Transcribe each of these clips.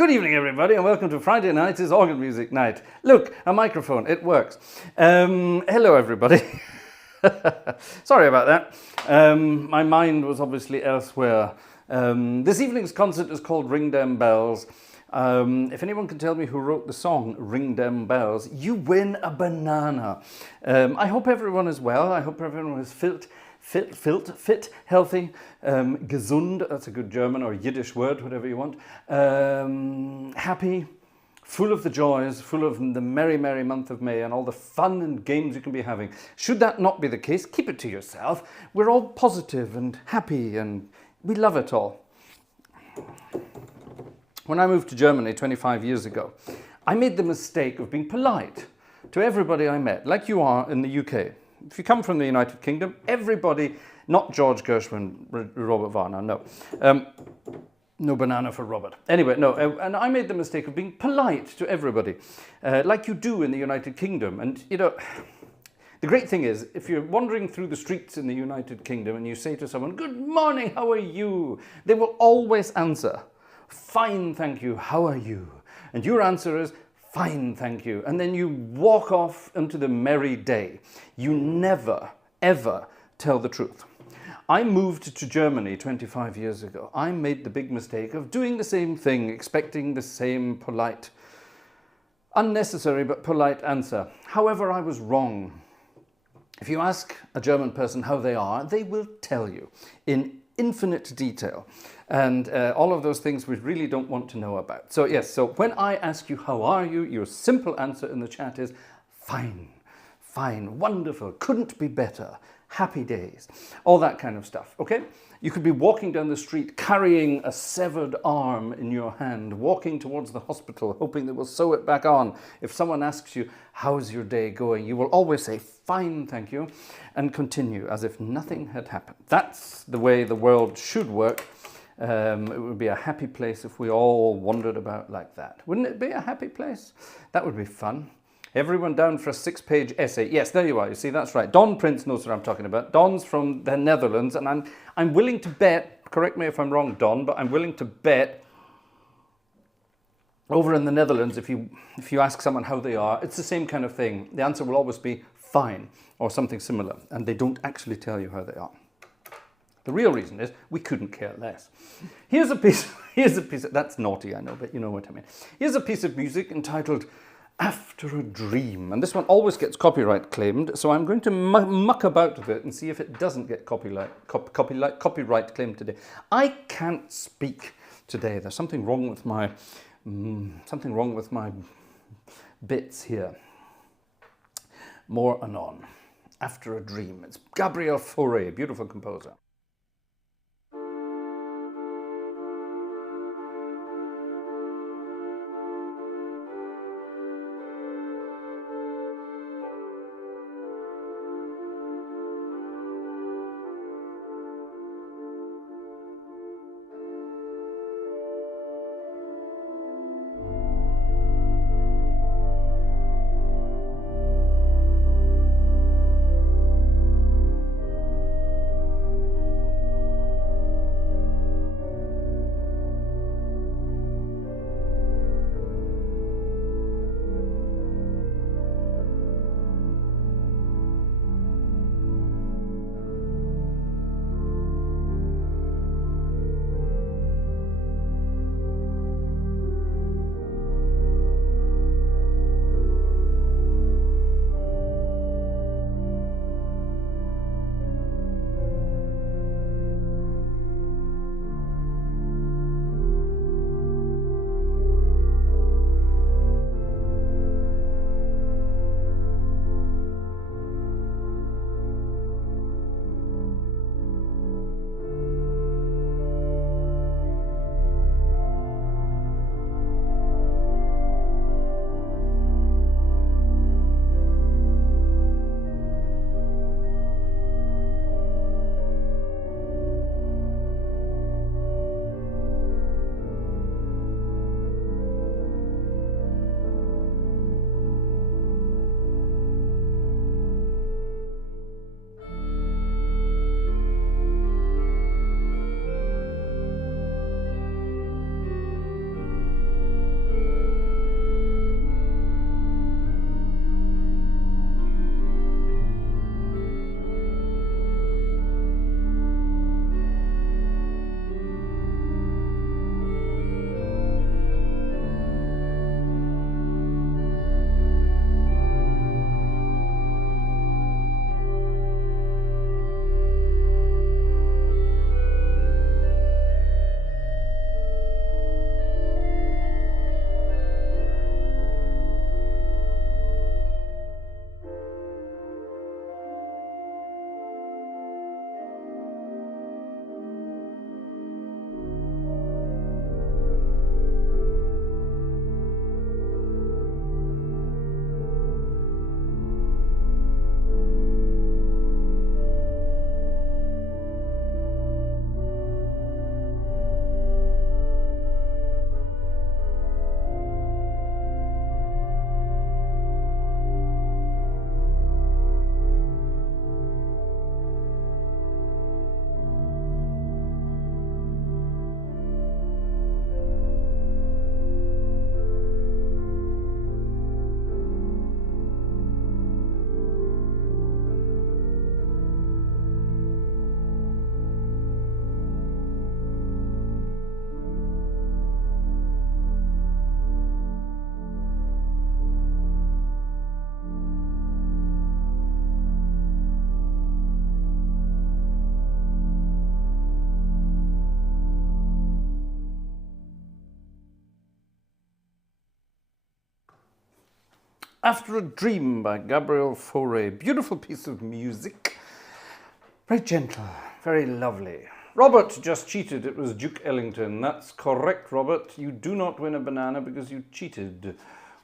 Good evening, everybody, and welcome to Friday night's organ music night. Look, a microphone, it works. Hello, everybody. Sorry about that. My mind was obviously elsewhere. This evening's concert is called Ring Dem Bells. If anyone can tell me who wrote the song Ring Dem Bells, you win a banana. I hope everyone is well. I hope everyone is fit, healthy, gesund, that's a good German or Yiddish word, whatever you want, happy, full of the joys, full of the merry, merry month of May and all the fun and games you can be having. Should that not be the case, keep it to yourself. We're all positive and happy and we love it all. When I moved to Germany 25 years ago, I made the mistake of being polite to everybody I met, like you are in the UK. If you come from the United Kingdom, everybody, not George Gershwin, Robert Wagner, no. No banana for Robert. Anyway, no, and I made the mistake of being polite to everybody, like you do in the United Kingdom. And, you know, the great thing is, if you're wandering through the streets in the United Kingdom and you say to someone, "Good morning, how are you?" they will always answer, "Fine, thank you, how are you?" And your answer is, "Fine, thank you." And then you walk off into the merry day. You never, ever tell the truth. I moved to Germany 25 years ago. I made the big mistake of doing the same thing, expecting the same polite, unnecessary but polite answer. However, I was wrong. If you ask a German person how they are, they will tell you in infinite detail. And all of those things we really don't want to know about. So yes, so when I ask you, how are you? Your simple answer in the chat is, fine, fine, wonderful, couldn't be better, happy days, all that kind of stuff, okay? You could be walking down the street carrying a severed arm in your hand, walking towards the hospital, hoping they will sew it back on. If someone asks you, how's your day going? You will always say, fine, thank you, and continue as if nothing had happened. That's the way the world should work. It would be a happy place if we all wandered about like that. Wouldn't it be a happy place? That would be fun. Everyone down for a 6-page essay. Yes, there you are. You see, that's right. Don Prince knows what I'm talking about. Don's from the Netherlands, and I'm willing to bet, correct me if I'm wrong, Don, but I'm willing to bet over in the Netherlands, if you ask someone how they are, it's the same kind of thing. The answer will always be fine or something similar, and they don't actually tell you how they are. The real reason is we couldn't care less. Here's a piece of, that's naughty, I know, but you know what I mean. Here's a piece of music entitled After a Dream. And this one always gets copyright claimed, so I'm going to muck about with it and see if it doesn't get copyright claimed today. I can't speak today. There's something wrong with my bits here. More anon. After a Dream. It's Gabriel Fauré, beautiful composer. After a Dream by Gabriel Fauré. Beautiful piece of music. Very gentle, very lovely. Robert just cheated. It was Duke Ellington. That's correct, Robert. You do not win a banana because you cheated.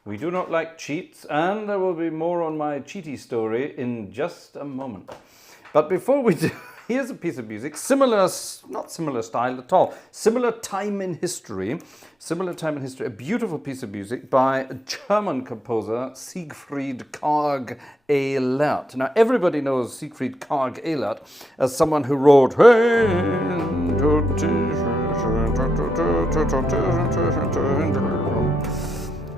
We do not like cheats, and there will be more on my cheaty story in just a moment. But before we do, here's a piece of music, similar, not similar style at all, similar time in history, a beautiful piece of music by a German composer, Sigfrid Karg-Elert. Now, everybody knows Sigfrid Karg-Elert as someone who wrote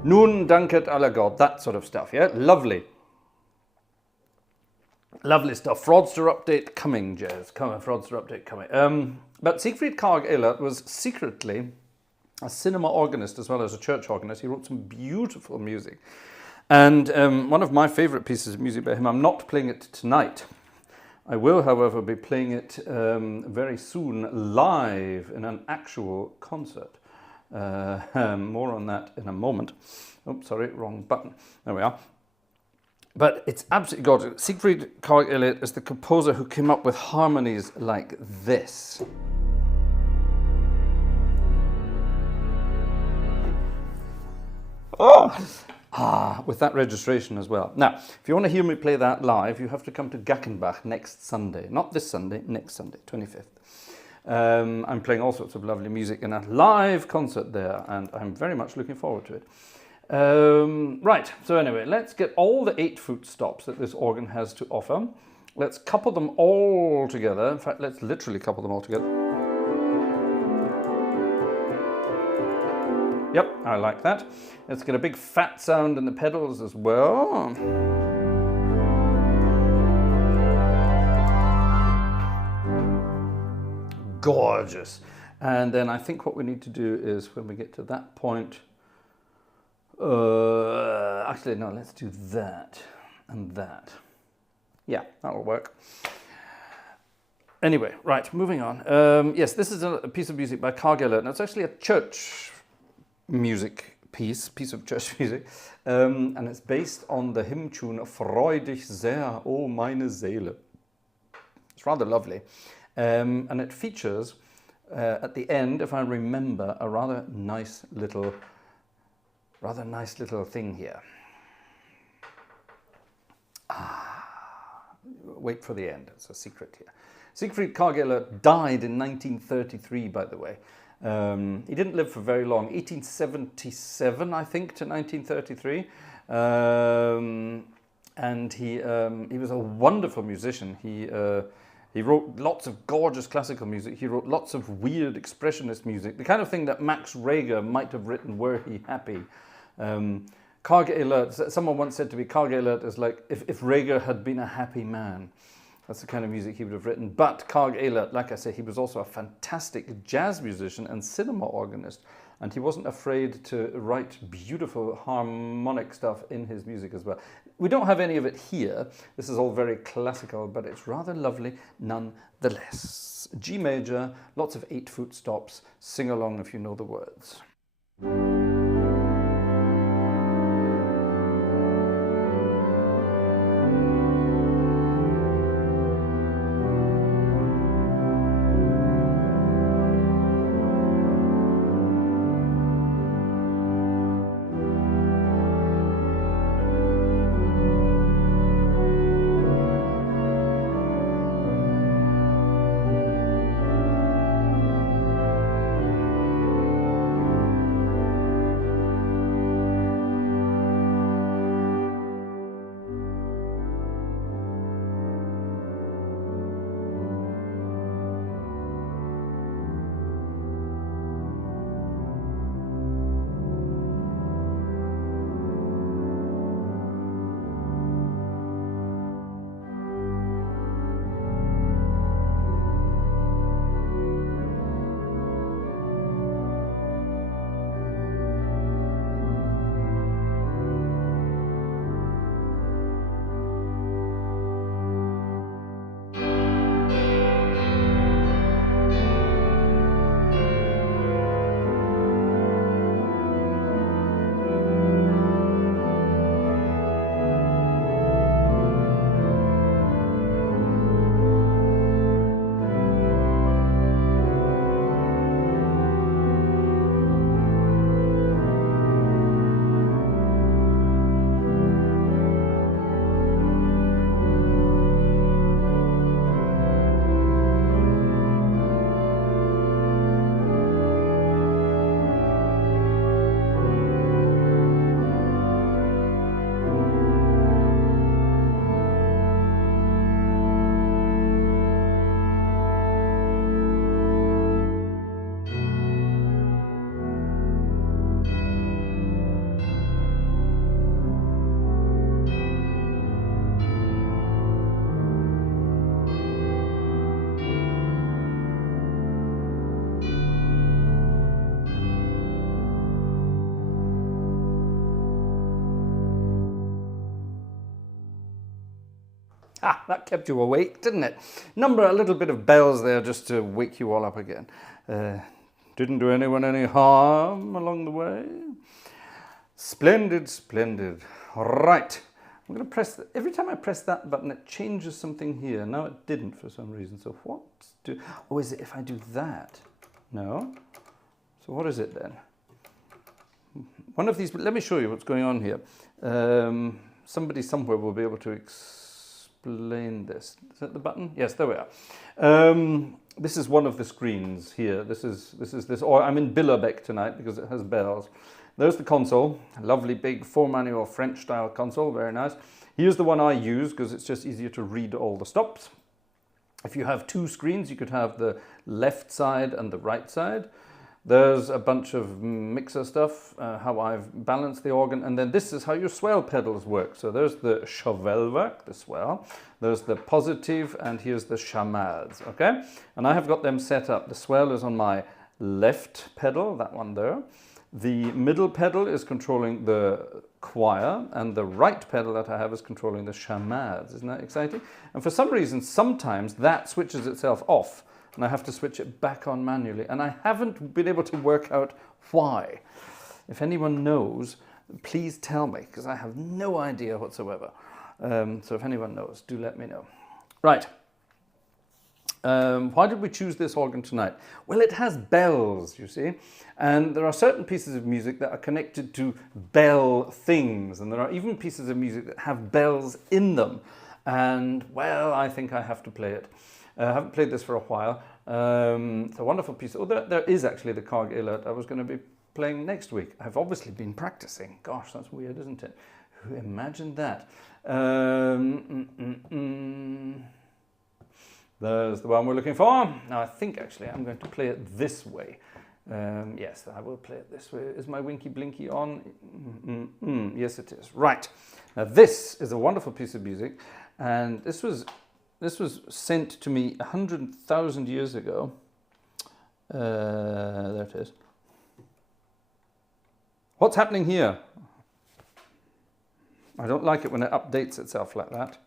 Nun danket aller Gott, that sort of stuff, yeah? Lovely. Lovely stuff. Fraudster update coming, Jez. Fraudster update coming. But Sigfrid Karg-Elert was secretly a cinema organist as well as a church organist. He wrote some beautiful music. And one of my favorite pieces of music by him, I'm not playing it tonight. I will, however, be playing it very soon live in an actual concert. More on that in a moment. Oh, sorry, wrong button. There we are. But it's absolutely gorgeous. Sigfrid Karg-Elert is the composer who came up with harmonies like this. With that registration as well. Now, if you want to hear me play that live, you have to come to Gackenbach next Sunday. Not this Sunday, next Sunday, 25th. I'm playing all sorts of lovely music in a live concert there, and I'm very much looking forward to it. Right, so anyway, let's get all the 8 foot stops that this organ has to offer. Let's couple them all together. In fact, let's literally couple them all together. Yep, I like that. Let's get a big fat sound in the pedals as well. Gorgeous. And then I think what we need to do is when we get to that point, actually, no, let's do that and that. Yeah, that'll work. Anyway, right, moving on. Yes, this is a piece of music by Karg-Elert, and it's actually a church music piece of church music, and it's based on the hymn tune Freu dich sehr, o meine Seele. It's rather lovely, and it features at the end, if I remember, a rather nice little thing here. Wait for the end, it's a secret here. Sigfrid Karg-Elert died in 1933, by the way. He didn't live for very long, 1877, I think, to 1933. And he was a wonderful musician. He wrote lots of gorgeous classical music. He wrote lots of weird expressionist music, the kind of thing that Max Reger might have written were he happy. Karg-Elert, someone once said to me, Karg-Elert is like if Reger had been a happy man. That's the kind of music he would have written. But Karg-Elert, like I say, he was also a fantastic jazz musician and cinema organist. And he wasn't afraid to write beautiful harmonic stuff in his music as well. We don't have any of it here. This is all very classical, but it's rather lovely nonetheless. G major, lots of 8 foot stops. Sing along if you know the words. Ah, that kept you awake, didn't it? Number a little bit of bells there just to wake you all up again. Didn't do anyone any harm along the way. Splendid, splendid. Right. I'm going to press, every time I press that button, it changes something here. Now it didn't for some reason. So what do, oh, is it if I do that? No. So what is it then? One of these, let me show you what's going on here. Somebody somewhere will be able to explain this. Is that the button? Yes, there we are. This is one of the screens here. This is this, or I'm in Billerbeck tonight because it has bells. There's the console, a lovely big 4-manual French style console, very nice. Here's the one I use because it's just easier to read all the stops. If you have two screens, you could have the left side and the right side. There's a bunch of mixer stuff, how I've balanced the organ, and then this is how your swell pedals work. So there's the Hauptwerk, the swell, there's the positive, and here's the chamades, okay? And I have got them set up. The swell is on my left pedal, that one there. The middle pedal is controlling the choir, and the right pedal that I have is controlling the chamades. Isn't that exciting? And for some reason, sometimes that switches itself off, and I have to switch it back on manually. And I haven't been able to work out why. If anyone knows, please tell me, because I have no idea whatsoever. So if anyone knows, do let me know. Right. Why did we choose this organ tonight? Well, it has bells, you see, and there are certain pieces of music that are connected to bell things, and there are even pieces of music that have bells in them, and well, I think I have to play it. I haven't played this for a while. It's a wonderful piece. Oh, there is actually the Karg-Elert I was going to be playing next week. I've obviously been practicing. Gosh, that's weird, isn't it? Imagine that. There's the one we're looking for. Now I think actually I'm going to play it this way. Yes, I will play it this way. Is my winky blinky on? Yes, it is. Right. Now this is a wonderful piece of music, and this was sent to me 100,000 years ago. There it is. What's happening here? I don't like it when it updates itself like that.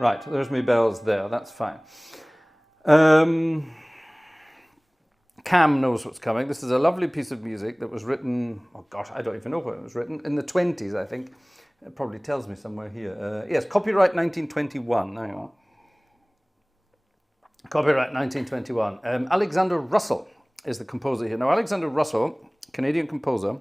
Right, there's my bells there, that's fine. Cam knows what's coming. This is a lovely piece of music that was written, oh gosh, I don't even know when it was written, in the 20s, I think. It probably tells me somewhere here. Yes, copyright 1921, there you are. Copyright 1921. Alexander Russell is the composer here. Now, Alexander Russell, Canadian composer,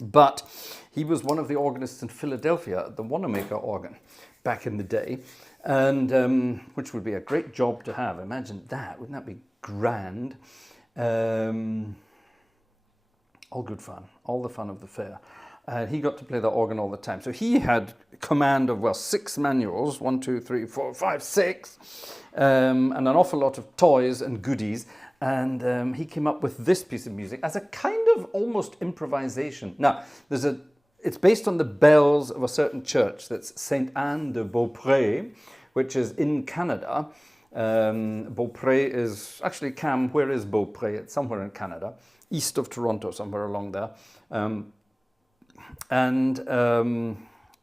but he was one of the organists in Philadelphia at the Wanamaker organ back in the day, and which would be a great job to have. Imagine that, wouldn't that be grand? All good fun, all the fun of the fair. He got to play the organ all the time. So he had command of, well, 6 manuals, 1, 2, 3, 4, 5, 6, and an awful lot of toys and goodies. And he came up with this piece of music as a kind of almost improvisation. Now, it's based on the bells of a certain church that's St. Anne-de-Beaupré, which is in Canada. Beaupré is, actually, Cam, where is Beaupré? It's somewhere in Canada, east of Toronto, somewhere along there.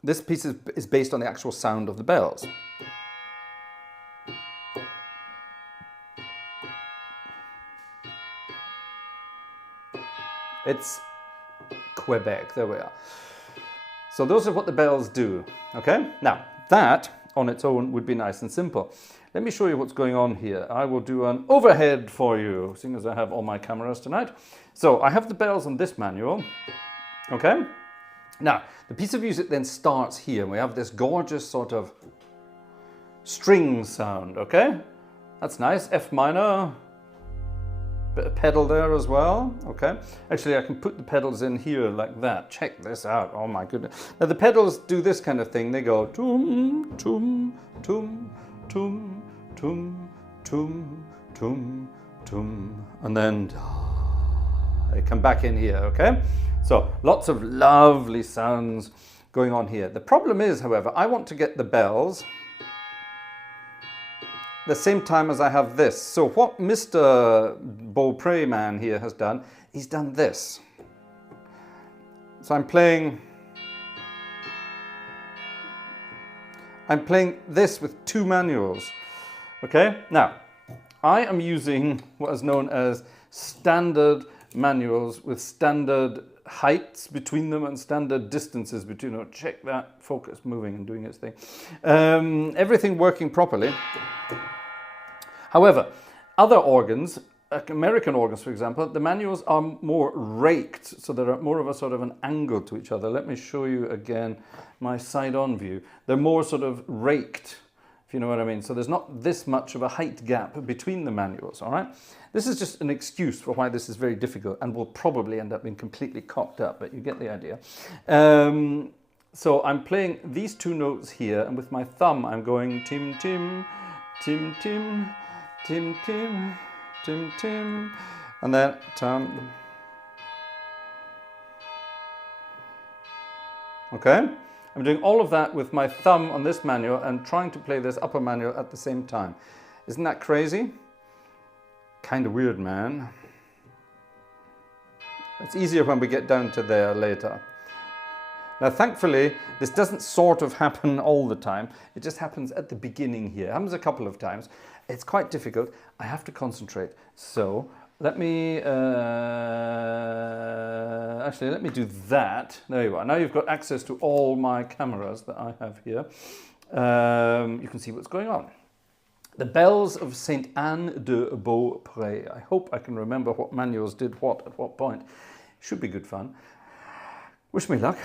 This piece is based on the actual sound of the bells. It's Quebec, there we are. So those are what the bells do, okay? Now, that on its own would be nice and simple. Let me show you what's going on here. I will do an overhead for you, seeing as I have all my cameras tonight. So I have the bells on this manual, okay? Now, the piece of music then starts here, and we have this gorgeous sort of string sound, okay? That's nice, F minor, bit of pedal there as well, okay? Actually, I can put the pedals in here like that. Check this out, oh my goodness. Now the pedals do this kind of thing. They go tum, tum, tum, tum, tum, tum, tum, tum, and then they come back in here, okay? So lots of lovely sounds going on here. The problem is, however, I want to get the bells the same time as I have this. So what Mr. Beaupré man here has done, he's done this. So I'm playing I'm playing this with 2 manuals. Okay, now I am using what is known as standard manuals with standard heights between them and standard distances between them. Check that focus moving and doing its thing. Everything working properly. However, other organs, like American organs for example, the manuals are more raked, so they're more of a sort of an angle to each other. Let me show you again my side-on view. They're more sort of raked, if you know what I mean. So there's not this much of a height gap between the manuals, all right? This is just an excuse for why this is very difficult and will probably end up being completely cocked up, but you get the idea. So I'm playing these 2 notes here, and with my thumb I'm going tim, tim, tim, tim, tim, tim, tim, tim, and then tam. Okay? I'm doing all of that with my thumb on this manual and trying to play this upper manual at the same time. Isn't that crazy? Kind of weird, man. It's easier when we get down to there later. Now, thankfully, this doesn't sort of happen all the time. It just happens at the beginning here. It happens a couple of times. It's quite difficult. I have to concentrate. So let me, actually, let me do that. There you are. Now you've got access to all my cameras that I have here. You can see what's going on. The Bells of St. Anne-de-Beaupré. I hope I can remember what manuals did what at what point. Should be good fun. Wish me luck.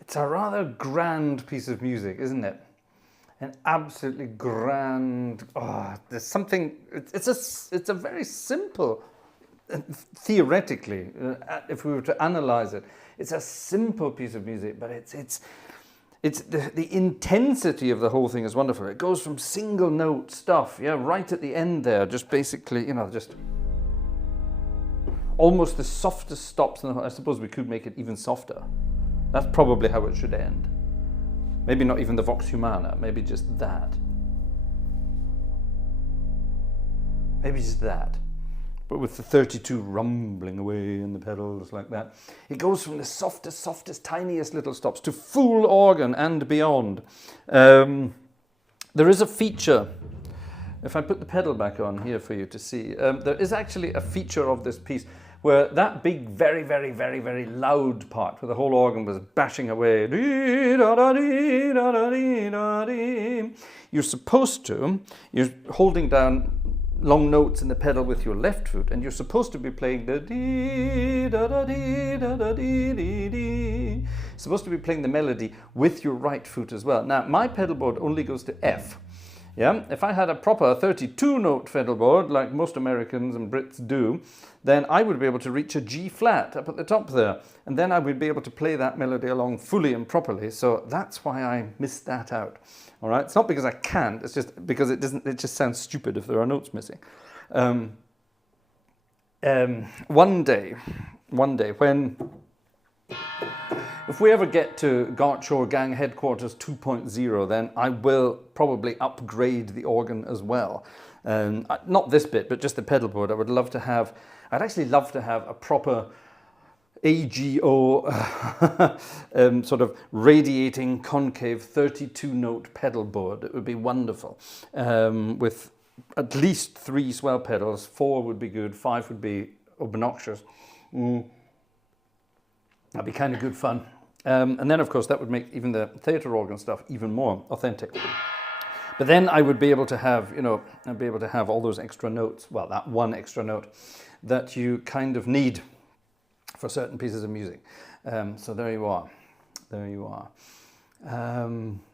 It's a rather grand piece of music, isn't it? An absolutely grand. Oh, there's something. It's a very simple. Theoretically, if we were to analyze it, it's a simple piece of music, but it's the intensity of the whole thing is wonderful. It goes from single note stuff, yeah, right at the end there, just basically, just almost the softest stops. I suppose we could make it even softer. That's probably how it should end. Maybe not even the Vox Humana, maybe just that. Maybe just that. But with the 32 rumbling away in the pedals like that. It goes from the softest, tiniest little stops to full organ and beyond. There is a feature, if I put the pedal back on here for you to see, there is actually a feature of this piece where that big, very, very, very, very loud part, where the whole organ was bashing away, you're holding down long notes in the pedal with your left foot, and you're supposed to be playing the supposed to be playing the melody with your right foot as well. Now, my pedal board only goes to F. Yeah, if I had a proper 32-note pedal board, like most Americans and Brits do, then I would be able to reach a G flat up at the top there, and then I would be able to play that melody along fully and properly. So that's why I missed that out. All right, it's not because I can't; it's just because it doesn't. It just sounds stupid if there are notes missing. One day, when. If we ever get to Gartshore Gang Headquarters 2.0, then I will probably upgrade the organ as well. Not this bit, but just the pedal board. I'd actually love to have a proper AGO sort of radiating concave 32-note pedal board. It would be wonderful. With at least 3 swell pedals. 4 would be good, 5 would be obnoxious. That'd be kind of good fun. And then, of course, that would make even the theatre organ stuff even more authentic. But then I would be able to have, I'd be able to have all those extra notes, well, that one extra note that you kind of need for certain pieces of music. So there you are. There you are.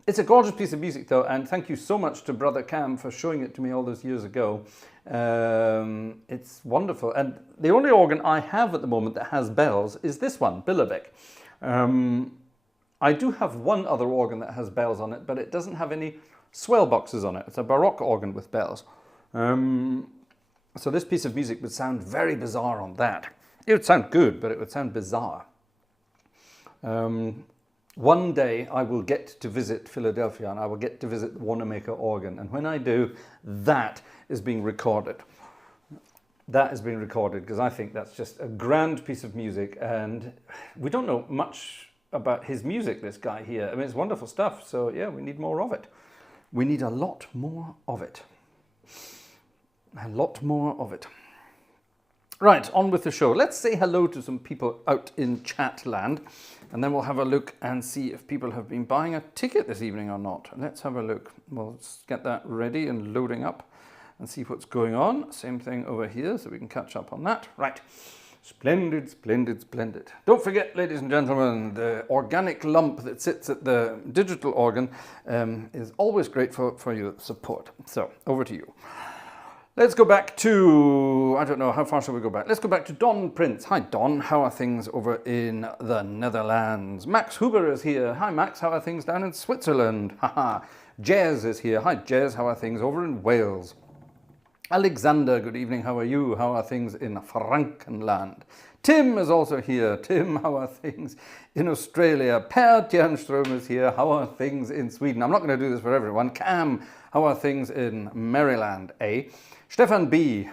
It's a gorgeous piece of music, though, and thank you so much to Brother Cam for showing it to me all those years ago. It's wonderful. And the only organ I have at the moment that has bells is this one, Billebeck. I do have one other organ that has bells on it, but it doesn't have any swell boxes on it. It's a Baroque organ with bells. So this piece of music would sound very bizarre on that. It would sound good, but it would sound bizarre. One day I will get to visit Philadelphia and I will get to visit the Wanamaker organ. And when I do, that is being recorded. That is being recorded because I think that's just a grand piece of music. And we don't know much about his music, this guy here. I mean, it's wonderful stuff. So yeah, we need more of it. We need a lot more of it. A lot more of it. Right, on with the show. Let's say hello to some people out in chat land, and then we'll have a look and see if people have been buying a ticket this evening or not. Let's have a look. We'll get that ready and loading up and see what's going on. Same thing over here, so we can catch up on that. Right. Splendid, splendid, splendid. Don't forget, ladies and gentlemen, the organic lump that sits at the digital organ is always grateful for your support. So, over to you. Let's go back to, I don't know, how far shall we go back? Let's go back to Don Prince. Hi, Don. How are things over in the Netherlands? Max Huber is here. Hi, Max. How are things down in Switzerland? Haha. Jez is here. Hi, Jez. How are things over in Wales? Alexander, good evening. How are you? How are things in Frankenland? Tim is also here. Tim, how are things in Australia? Per Tjernström is here. How are things in Sweden? I'm not going to do this for everyone. Cam, how are things in Maryland? Stefan B.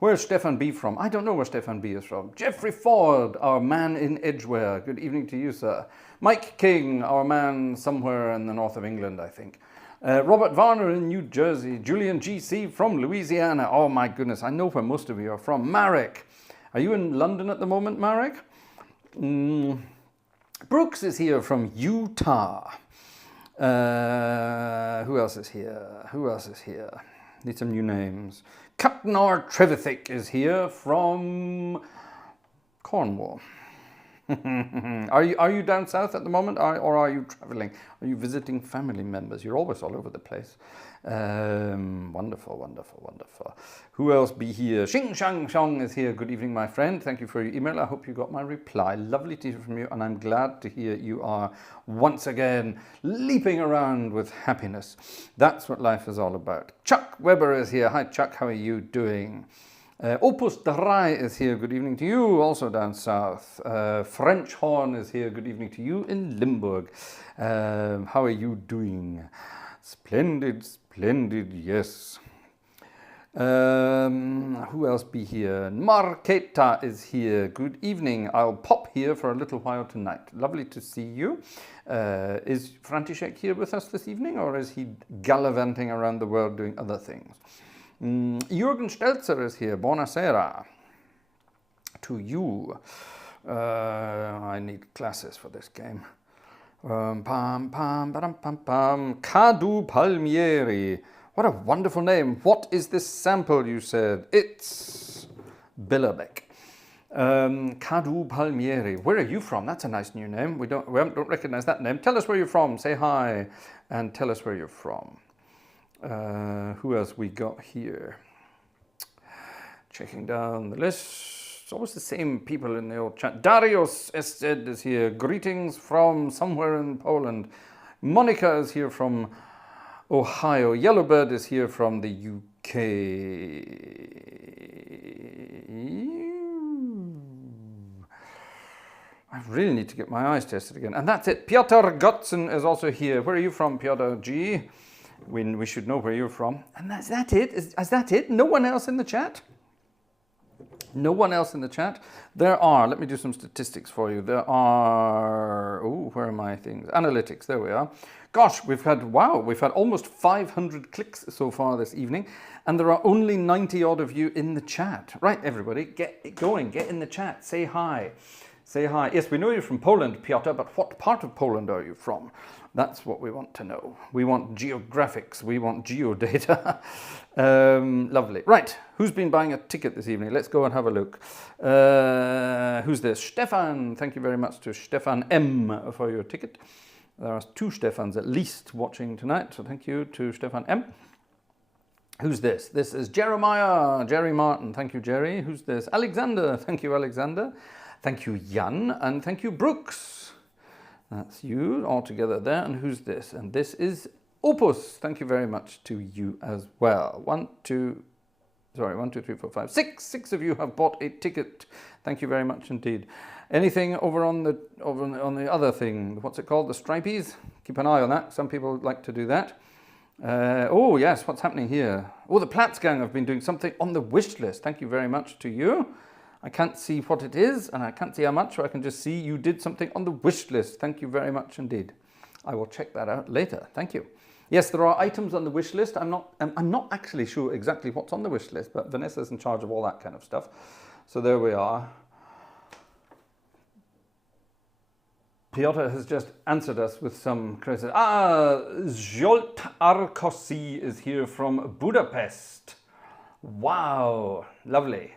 Where's Stefan B from? I don't know where Stefan B is from. Jeffrey Ford, our man in Edgware. Good evening to you, sir. Mike King, our man somewhere in the north of England, I think. Robert Varner in New Jersey. Julian GC from Louisiana. Oh my goodness, I know where most of you are from. Marek. Are you in London at the moment, Marek? Brooks is here from Utah. Who else is here? Who else is here? Need some new names. Cutnar Trevithick is here from Cornwall. Are you down south at the moment, or are you traveling? Are you visiting family members? You're always all over the place. Wonderful, wonderful, wonderful. Who else be here? Xing Shang Shong is here. Good evening, my friend. Thank you for your email. I hope you got my reply. Lovely to hear from you, and I'm glad to hear you are once again leaping around with happiness. That's what life is all about. Chuck Weber is here. Hi, Chuck. How are you doing? Opus Drai is here. Good evening to you, also down south. French Horn is here. Good evening to you in Limburg. How are you doing? Splendid, splendid, yes. Who else be here? Marketa is here. Good evening. I'll pop here for a little while tonight. Lovely to see you. Is František here with us this evening, or is he gallivanting around the world doing other things? Jürgen Stelzer is here. Buonasera to you. I need glasses for this game. Kadu Palmieri. What a wonderful name. What is this sample, you said? It's Billerbeck. Kadu Palmieri. Where are you from? That's a nice new name. We don't recognize that name. Tell us where you're from. Say hi and tell us where you're from. Who else we got here? Checking down the list. It's always the same people in the old chat. Darius Ested is here. Greetings from somewhere in Poland. Monica is here from Ohio. Yellowbird is here from the UK. I really need to get my eyes tested again. And that's it. Piotr Gotzen is also here. Where are you from, Piotr G? We should know where you're from. And is that it? Is that it? No one else in the chat? No one else in the chat? There are, let me do some statistics for you. There are, where are my things? Analytics, there we are. Gosh, we've had almost 500 clicks so far this evening, and there are only 90 odd of you in the chat. Right, everybody, get going, get in the chat, say hi. Say hi. Yes, we know you're from Poland, Piotr, but what part of Poland are you from? That's what we want to know. We want geographics. We want geodata. Lovely. Right. Who's been buying a ticket this evening? Let's go and have a look. Who's this? Stefan. Thank you very much to Stefan M for your ticket. There are 2 Stefans at least watching tonight. So thank you to Stefan M. Who's this? This is Jeremiah. Jerry Martin. Thank you, Jerry. Who's this? Alexander. Thank you, Alexander. Thank you, Jan. And thank you, Brooks. That's you all together there. And who's this? And this is Opus. Thank you very much to you as well. 1, 2, 3, 4, 5, 6. 6 of you have bought a ticket. Thank you very much indeed. Anything over on the other thing? What's it called? The stripies? Keep an eye on that. Some people like to do that. Oh yes, what's happening here? Oh, the Platzgang have been doing something on the wish list. Thank you very much to you. I can't see what it is, and I can't see how much, so I can just see you did something on the wish list. Thank you very much indeed. I will check that out later. Thank you. Yes, there are items on the wish list. I'm not actually sure exactly what's on the wish list, but Vanessa's in charge of all that kind of stuff. So there we are. Piotr has just answered us with some crazy. Zsolt Arkossi is here from Budapest. Wow, lovely.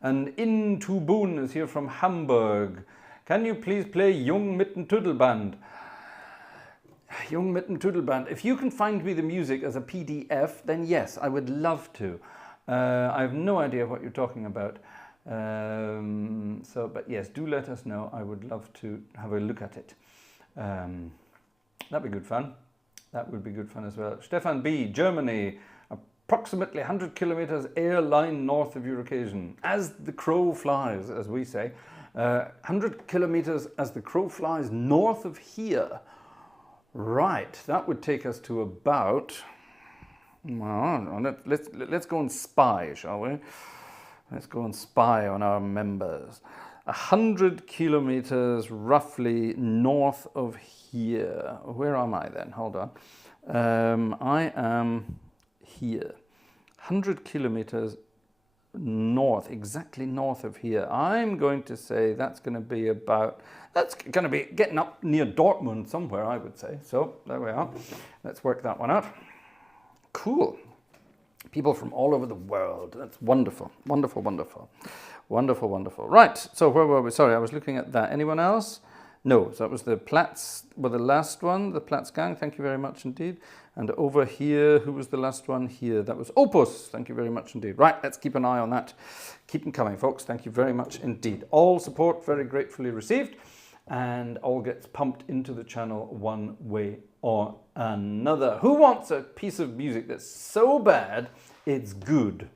And Intubun is here from Hamburg. Can you please play Jung mitten Tüdelband? Jung mitten Tüdelband. If you can find me the music as a PDF, then yes, I would love to. I have no idea what you're talking about. But yes, do let us know. I would love to have a look at it. That'd be good fun. That would be good fun as well. Stefan B, Germany, approximately 100 kilometers airline north of your occasion. As the crow flies, as we say. 100 kilometers as the crow flies north of here. Right, that would take us to about... Well, let's go and spy, shall we? Let's go and spy on our members. 100 kilometers roughly north of here. Where am I then? Hold on. I am here. 100 kilometers north, exactly north of here. I'm going to say that's going to be about, that's going to be getting up near Dortmund somewhere, I would say. So there we are. Let's work that one out. Cool. People from all over the world. That's wonderful. Wonderful, wonderful. Wonderful, wonderful. Right, so where were we? Sorry, I was looking at that. Anyone else? No, so that was the Platz, well, the last one, the Platz gang. Thank you very much indeed. And over here, who was the last one here? That was Opus. Thank you very much indeed. Right, let's keep an eye on that. Keep them coming, folks. Thank you very much indeed. All support very gratefully received, and all gets pumped into the channel one way or another. Who wants a piece of music that's so bad it's good?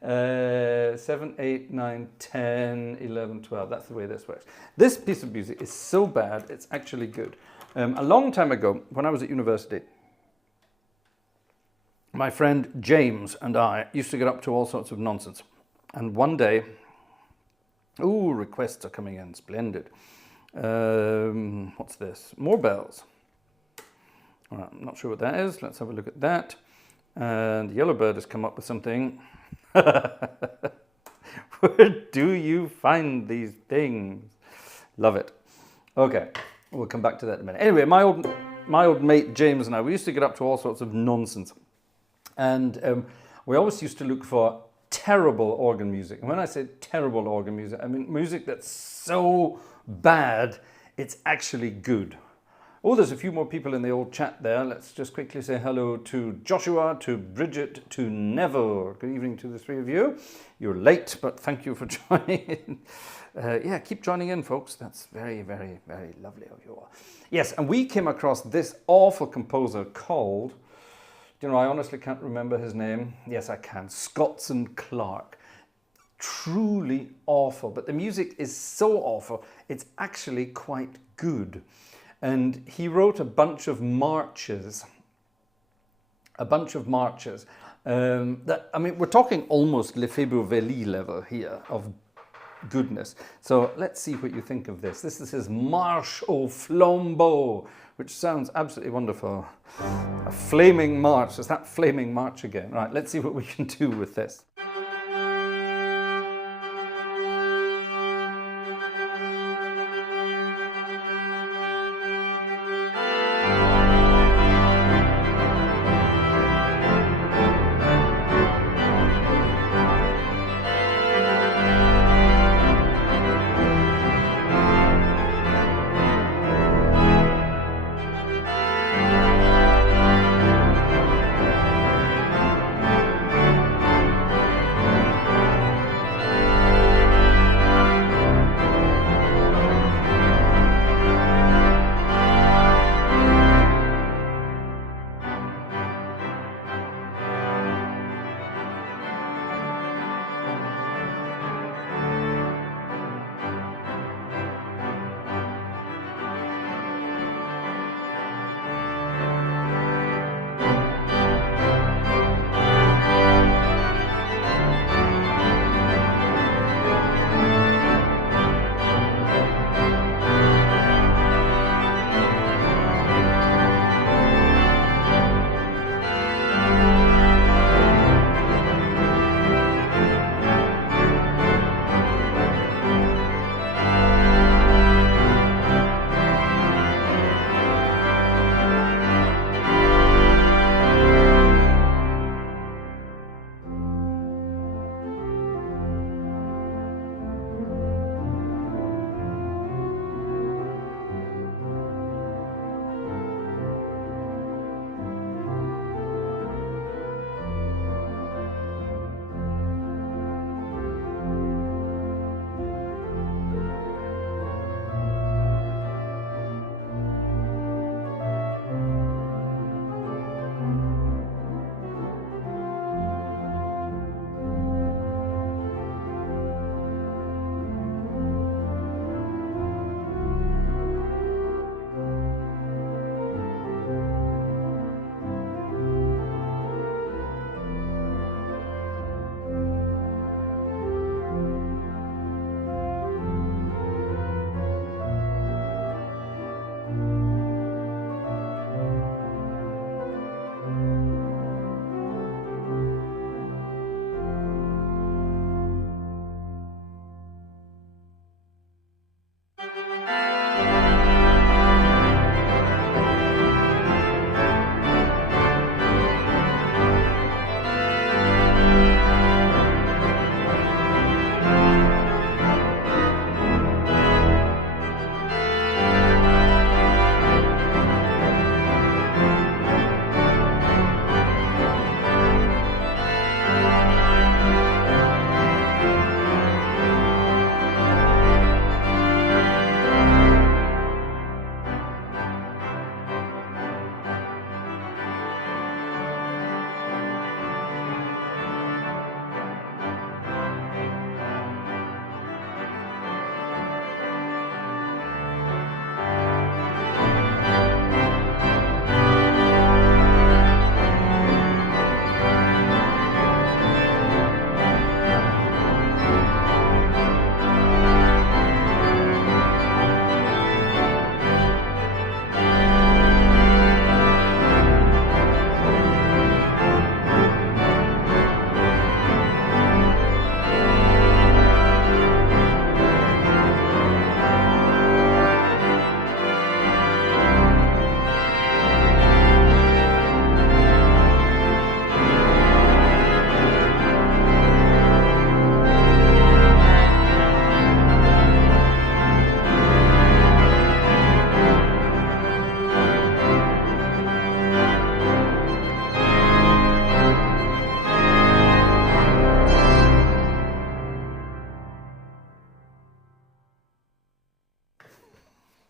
7, 8, 9, 10, 11, 12. That's the way this works. This piece of music is so bad it's actually good. A long time ago, when I was at university, my friend James and I used to get up to all sorts of nonsense. And one day, ooh, requests are coming in, splendid. What's this? More bells. All right, I'm not sure what that is. Let's have a look at that. And Yellowbird has come up with something. Where do you find these things? Love it. Okay, we'll come back to that in a minute. Anyway, my old mate James and I, we used to get up to all sorts of nonsense. And we always used to look for terrible organ music. And when I say terrible organ music, I mean music that's so bad it's actually good. Oh, there's a few more people in the old chat there. Let's just quickly say hello to Joshua, to Bridget, to Neville. Good evening to the three of you. You're late, but thank you for joining in. Yeah, keep joining in, folks. That's very, very, very lovely of you all. Yes, and we came across this awful composer called, you know, I honestly can't remember his name. Yes, I can. Scotson Clark. Truly awful, but the music is so awful, it's actually quite good. And he wrote a bunch of marches. That, I mean, we're talking almost Lefebvre Veli level here of goodness. So let's see what you think of this. This is his Marche au Flambeau, which sounds absolutely wonderful. A flaming march. Is that flaming march again? Right, let's see what we can do with this.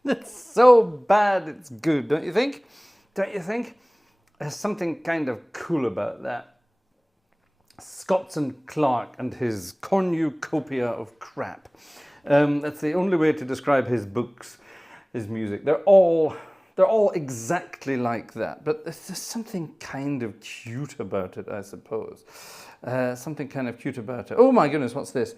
It's so bad it's good, don't you think? Don't you think? There's something kind of cool about that. Scottson Clark and his cornucopia of crap. That's the only way to describe his books, his music. They're all exactly like that, but there's something kind of cute about it, I suppose. Something kind of cute about it. Oh my goodness, what's this?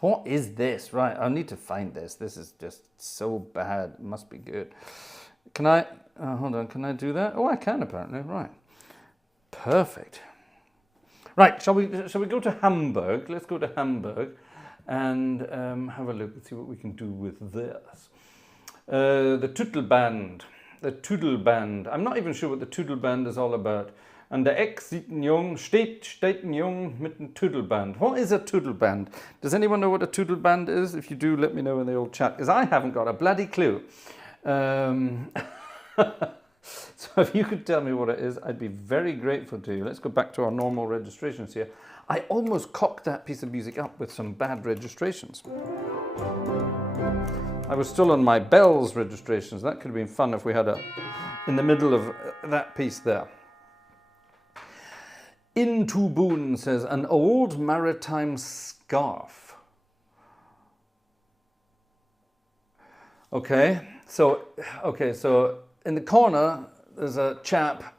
What is this? Right, I need to find this. This is just so bad. It must be good. Can I, hold on, can I do that? Oh, I can apparently, right. Perfect. Right, shall we go to Hamburg? Let's go to Hamburg and have a look and see what we can do with this. The Tüttelband. The Tüdelband. I'm not even sure what the Tüdelband is all about. An der Eck sieht ein Jung, steht ein Jung mit einem Tüdelband. What is a Tüdelband? Does anyone know what a Tüdelband is? If you do, let me know in the old chat, because I haven't got a bloody clue. So if you could tell me what it is, I'd be very grateful to you. Let's go back to our normal registrations here. I almost cocked that piece of music up with some bad registrations. I was still on my bells registrations. That could have been fun if we had in the middle of that piece there. Into Boon says, an old maritime scarf. Okay, so in the corner, there's a chap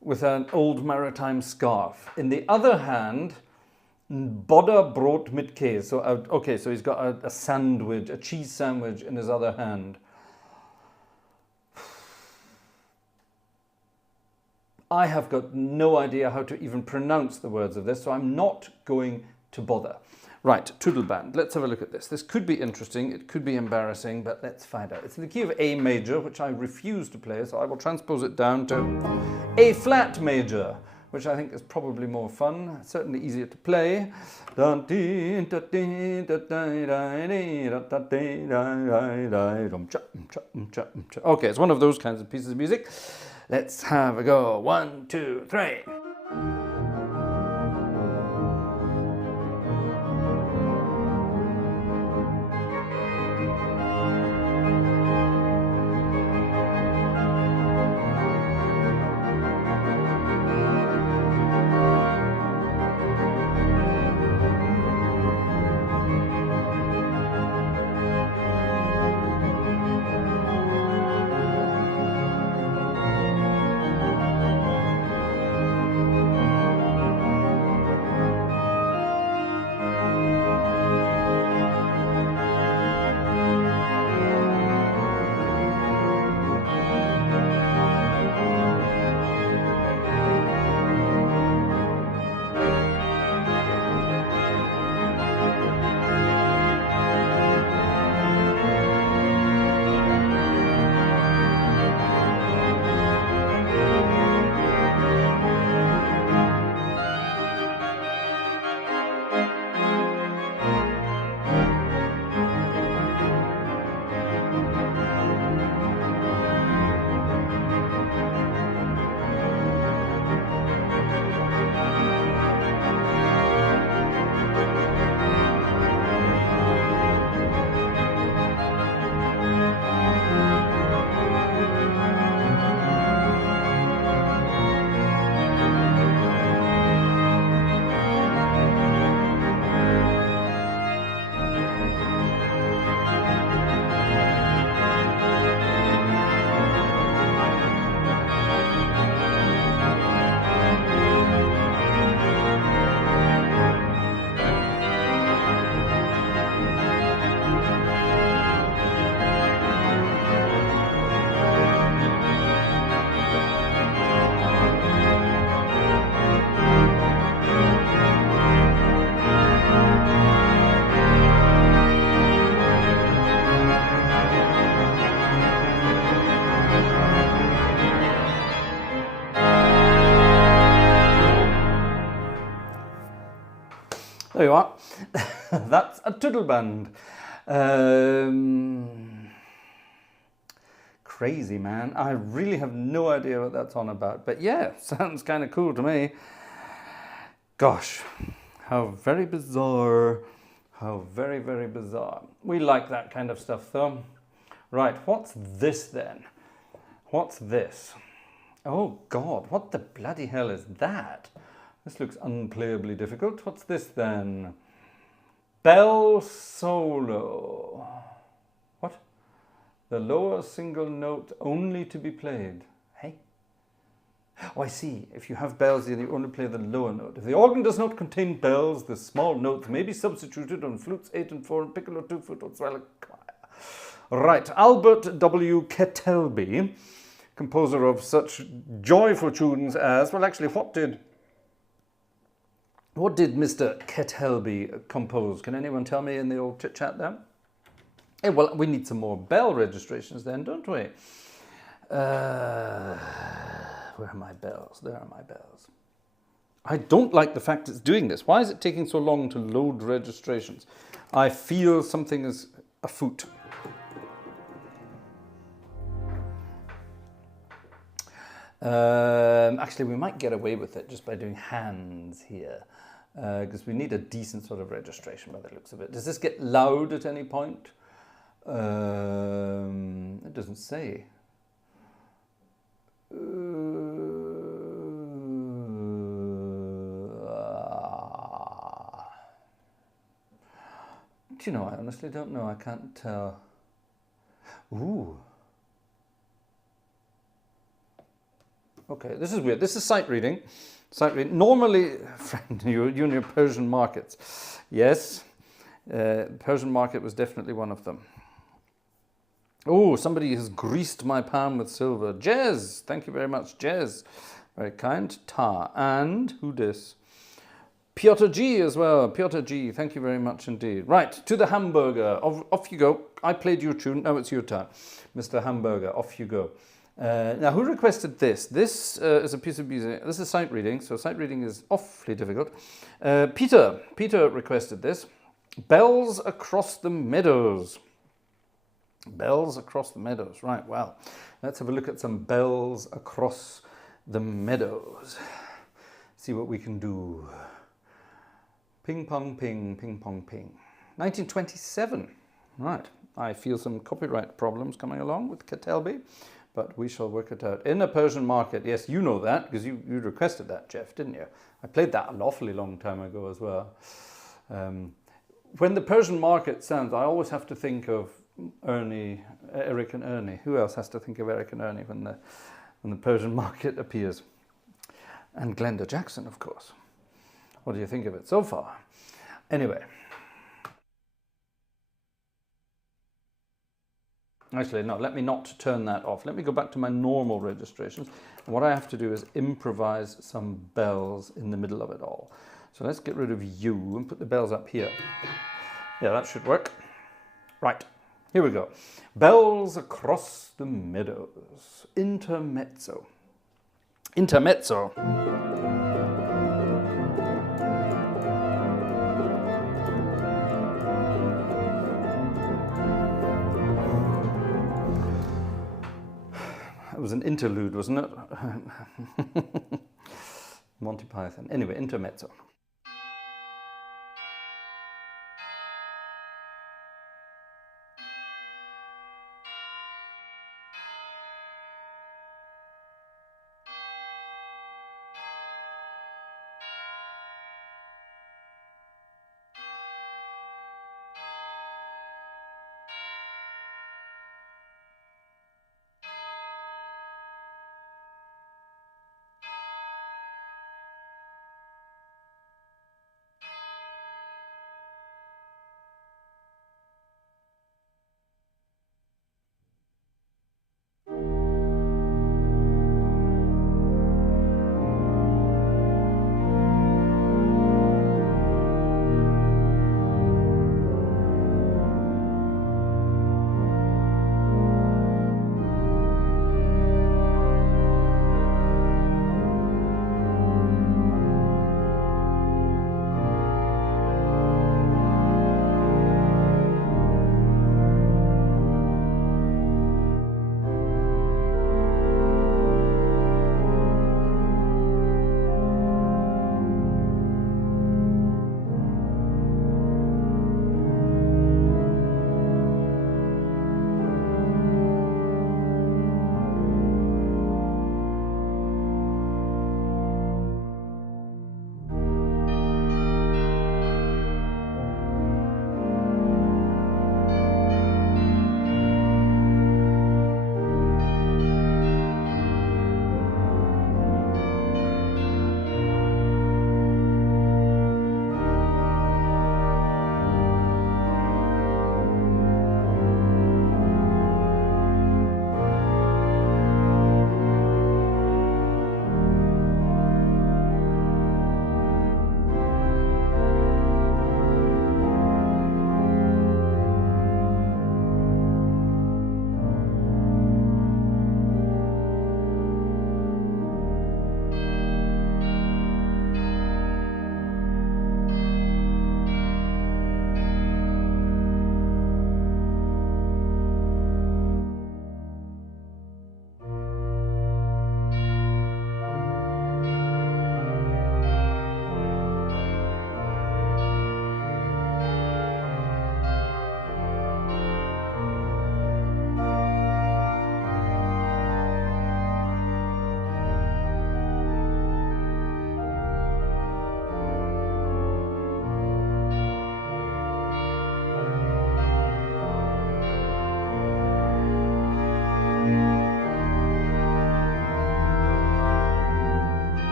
with an old maritime scarf. In the other hand, Bodderbrot mit Käse. So, okay, so he's got a sandwich, a cheese sandwich in his other hand. I have got no idea how to even pronounce the words of this, so I'm not going to bother. Right, Tüdelband. Let's have a look at this. This could be interesting, it could be embarrassing, but let's find out. It's in the key of A major, which I refuse to play, so I will transpose it down to A flat major, which I think is probably more fun, certainly easier to play. Okay, it's one of those kinds of pieces of music. Let's have a go. 1, 2, 3. There you are. That's a Tüdelband. Crazy, man. I really have no idea what that's on about. But yeah, sounds kind of cool to me. Gosh, How very bizarre. How very, very bizarre. We like that kind of stuff though. Right, what's this then? What's this? Oh God, what the bloody hell is that? This looks unplayably difficult. What's this then? Bell solo. What? The lower single note only to be played. Hey? Oh, I see. If you have bells, you only play the lower note. If the organ does not contain bells, the small notes may be substituted on flutes 8 and 4 and piccolo 2 flute or swell choir. Right, Albert W. Kettelby, composer of such joyful tunes as, well, actually, what did Mr. Kettelby compose? Can anyone tell me in the old chit-chat there? Hey, well, we need some more bell registrations then, don't we? Where are my bells? There are my bells. I don't like the fact it's doing this. Why is it taking so long to load registrations? I feel something is afoot. Actually, we might get away with it just by doing hands here, because we need a decent sort of registration by the looks of it. Does this get loud at any point? It doesn't say. Do you know, I honestly don't know. I can't tell. Ooh. Okay, this is weird. This is sight reading. Sight reading. Normally, friend, you and your Persian markets. Yes, Persian market was definitely one of them. Oh, somebody has greased my palm with silver. Jez, thank you very much, Jez. Very kind. Ta. And who dis? Piotr G as well. Piotr G, thank you very much indeed. Right, to the hamburger. Off you go. I played your tune. Now it's your turn. Mr. Hamburger, off you go. Now, who requested this? This is a piece of music. This is sight reading, so sight reading is awfully difficult. Peter requested this. Bells Across the Meadows. Bells Across the Meadows. Right, well, let's have a look at some bells across the meadows. See what we can do. Ping pong ping, ping pong ping. 1927. Right, I feel some copyright problems coming along with Kettelby, but we shall work it out. In a Persian market, yes, you know that, because you requested that, Jeff, didn't you? I played that an awfully long time ago as well. When the Persian market sounds, I always have to think of Eric and Ernie. Who else has to think of Eric and Ernie when the Persian market appears? And Glenda Jackson, of course. What do you think of it so far? Anyway. Actually, no, let me not turn that off. Let me go back to my normal registrations. And what I have to do is improvise some bells in the middle of it all. So let's get rid of you and put the bells up here. Yeah, that should work. Right, here we go. Bells Across the Meadows. Intermezzo. Intermezzo. It was an interlude, wasn't it? Monty Python. Anyway, intermezzo.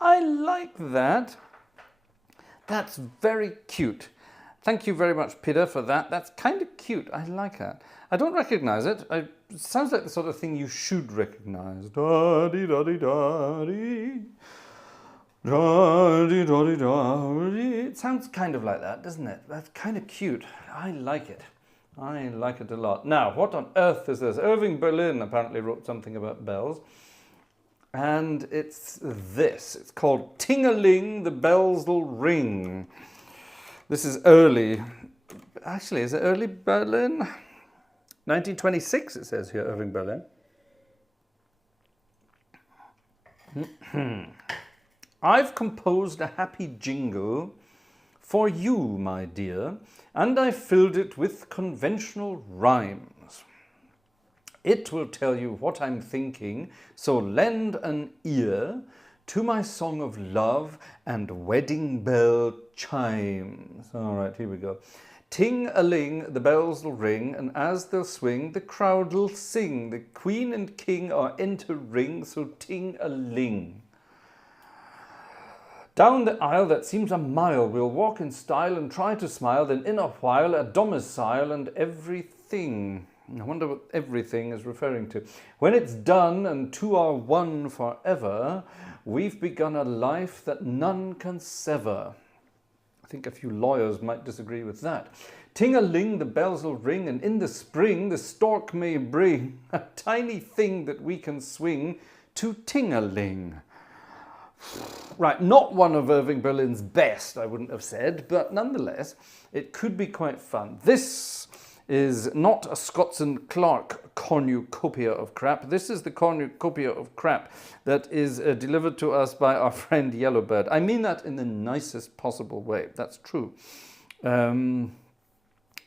I like that. That's very cute. Thank you very much, Peter, for that. That's kind of cute. I like that. I don't recognize it. It sounds like the sort of thing you should recognize. Da-dee-da-dee-da-dee. Da-dee-da-dee-da-dee. It sounds kind of like that, doesn't it? That's kind of cute. I like it. I like it a lot. Now, what on earth is this? Irving Berlin apparently wrote something about bells. And it's this. It's called Ting-a-ling, the Bells'll Ring. This is early. Actually, is it early Berlin? 1926, it says here, Irving Berlin. I've composed a happy jingle for you, my dear, and I filled it with conventional rhymes. It will tell you what I'm thinking, so lend an ear to my song of love and wedding bell chimes. All right, here we go. Ting-a-ling, the bells will ring, and as they'll swing, the crowd will sing. The queen and king are entering, so ting-a-ling. Down the aisle that seems a mile, we'll walk in style and try to smile, then in a while a domicile and everything. I wonder what everything is referring to. When it's done and two are one forever, we've begun a life that none can sever. I think a few lawyers might disagree with that. Ting-a-ling, the bells will ring, and in the spring the stork may bring a tiny thing that we can swing to ting-a-ling. Right, not one of Irving Berlin's best, I wouldn't have said, but nonetheless, it could be quite fun. This is not a Scotts and Clark cornucopia of crap. This is the cornucopia of crap that is delivered to us by our friend Yellowbird. I mean that in the nicest possible way. That's true. Yeah,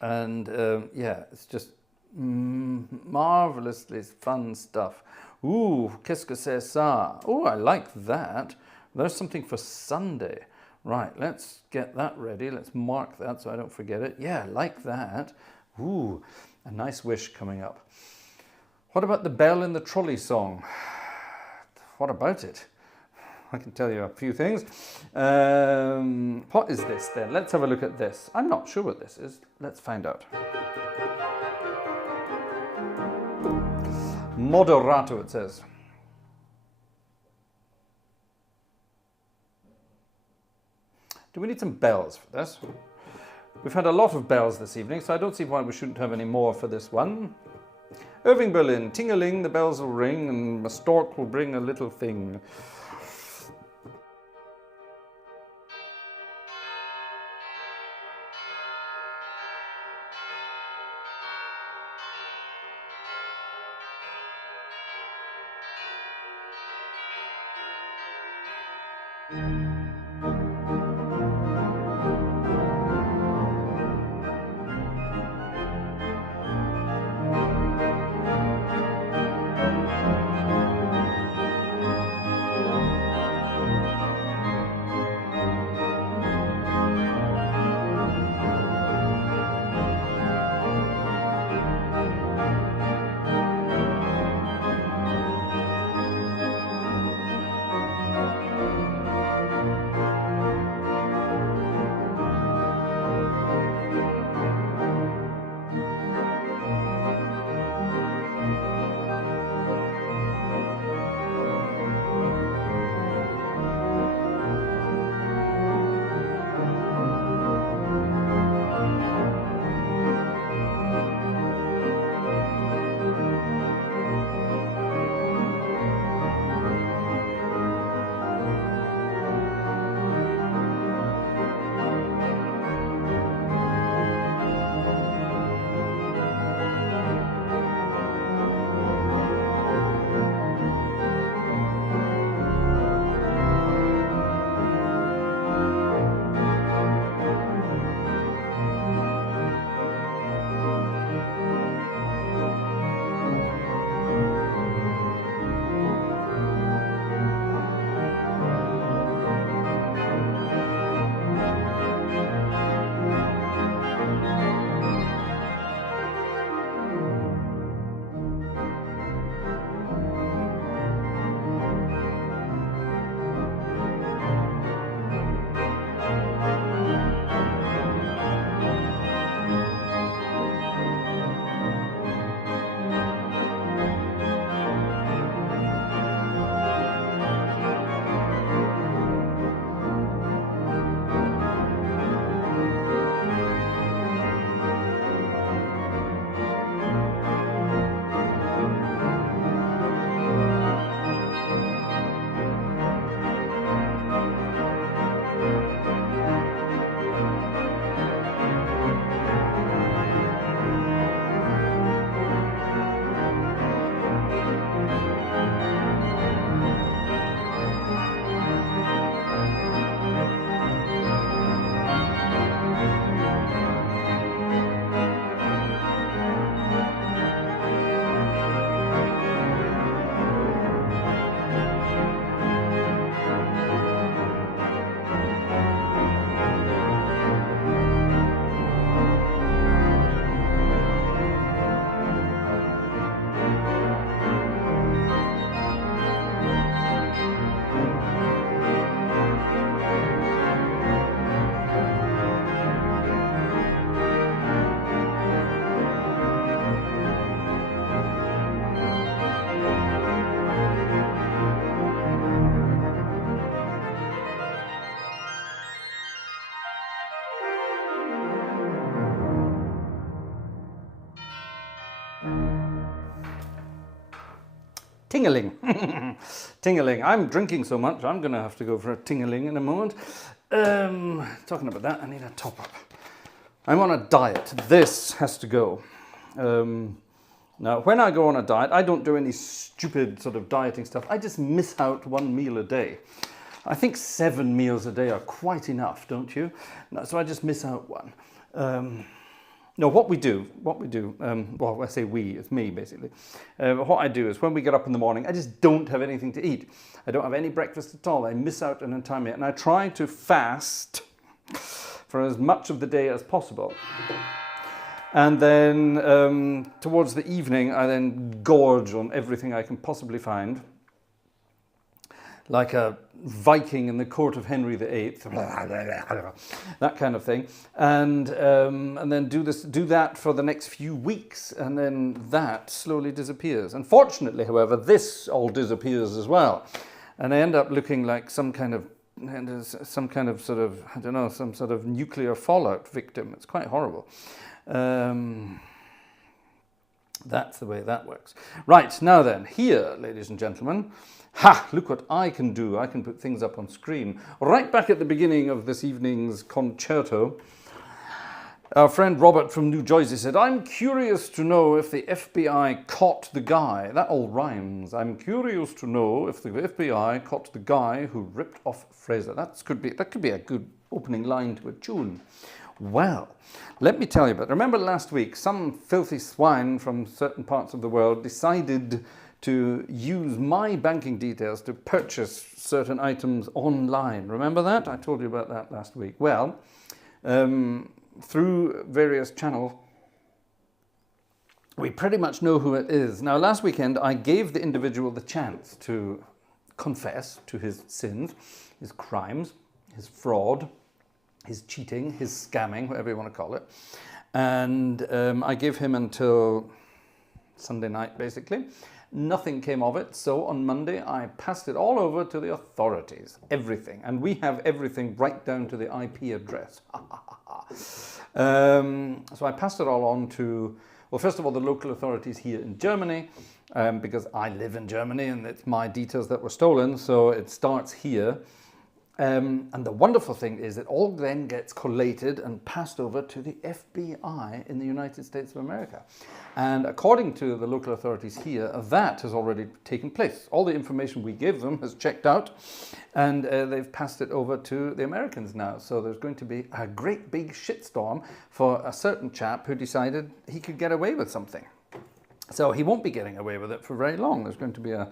it's just marvelously fun stuff. Ooh, qu'est-ce que c'est ça? Oh, I like that. There's something for Sunday. Right, let's get that ready. Let's mark that so I don't forget it. Yeah, I like that. Ooh, a nice wish coming up. What about the bell in the trolley song? What about it? I can tell you a few things. What is this then? Let's have a look at this. I'm not sure what this is. Let's find out. Moderato, it says. Do we need some bells for this? We've had a lot of bells this evening, so I don't see why we shouldn't have any more for this one. Irving Berlin, ting-a-ling, the bells will ring, and a stork will bring a little thing. Ting-a-ling. Ting-a-ling. I'm drinking so much, I'm going to have to go for a ting-a-ling in a moment. Talking about that, I need a top-up. I'm on a diet. This has to go. Now, when I go on a diet, I don't do any stupid sort of dieting stuff. I just miss out one meal a day. I think 7 meals a day are quite enough, don't you? So I just miss out one. No, what we do, well, I say we, it's me basically. What I do is when we get up in the morning, I just don't have anything to eat. I don't have any breakfast at all. I miss out an entire meal. And I try to fast for as much of the day as possible. And then towards the evening, I then gorge on everything I can possibly find. Like a Viking in the court of Henry VIII, that kind of thing, and then do that for the next few weeks, and then that slowly disappears. Unfortunately, however, this all disappears as well, and I end up looking like some kind of sort of, I don't know, some sort of nuclear fallout victim. It's quite horrible. That's the way that works. Right, now then, here, ladies and gentlemen, ha! Look what I can do. I can put things up on screen. Right back at the beginning of this evening's concerto, our friend Robert from New Jersey said, I'm curious to know if the FBI caught the guy. That all rhymes. I'm curious to know if the FBI caught the guy who ripped off Fraser. That could be a good opening line to a tune. Well, let me tell you about it. Remember last week, some filthy swine from certain parts of the world decided to use my banking details to purchase certain items online. Remember that? I told you about that last week. Well, through various channels, we pretty much know who it is. Now, last weekend, I gave the individual the chance to confess to his sins, his crimes, his fraud, his cheating, his scamming, whatever you want to call it. And I gave him until Sunday night, basically. Nothing came of it, so on Monday I passed it all over to the authorities, everything. And we have everything right down to the IP address. So I passed it all on to, well, first of all, the local authorities here in Germany, because I live in Germany and it's my details that were stolen, so it starts here. And the wonderful thing is it all then gets collated and passed over to the FBI in the United States of America. And according to the local authorities here, that has already taken place. All the information we gave them has checked out, and they've passed it over to the Americans now. So there's going to be a great big shitstorm for a certain chap who decided he could get away with something. So he won't be getting away with it for very long. There's going to be a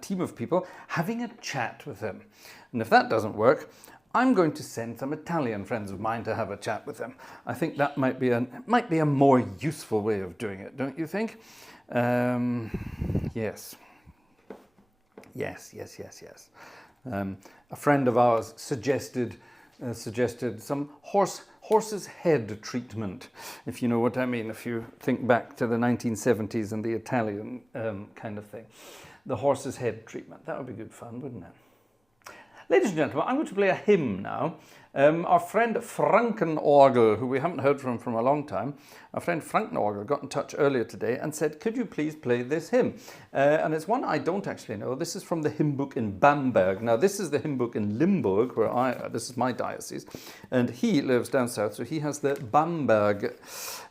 team of people having a chat with him. And if that doesn't work, I'm going to send some Italian friends of mine to have a chat with him. I think that might be a more useful way of doing it, don't you think? Yes. A friend of ours suggested some horse's head treatment, if you know what I mean, if you think back to the 1970s and the Italian kind of thing. The horse's head treatment. That would be good fun, wouldn't it? Ladies and gentlemen, I'm going to play a hymn now. Our friend Frankenorgel, who we haven't heard from a long time, our friend Frankenorgel got in touch earlier today and said, could you please play this hymn? And it's one I don't actually know. This is from the hymn book in Bamberg. Now, this is the hymn book in Limburg, where this is my diocese, and he lives down south, so he has the Bamberg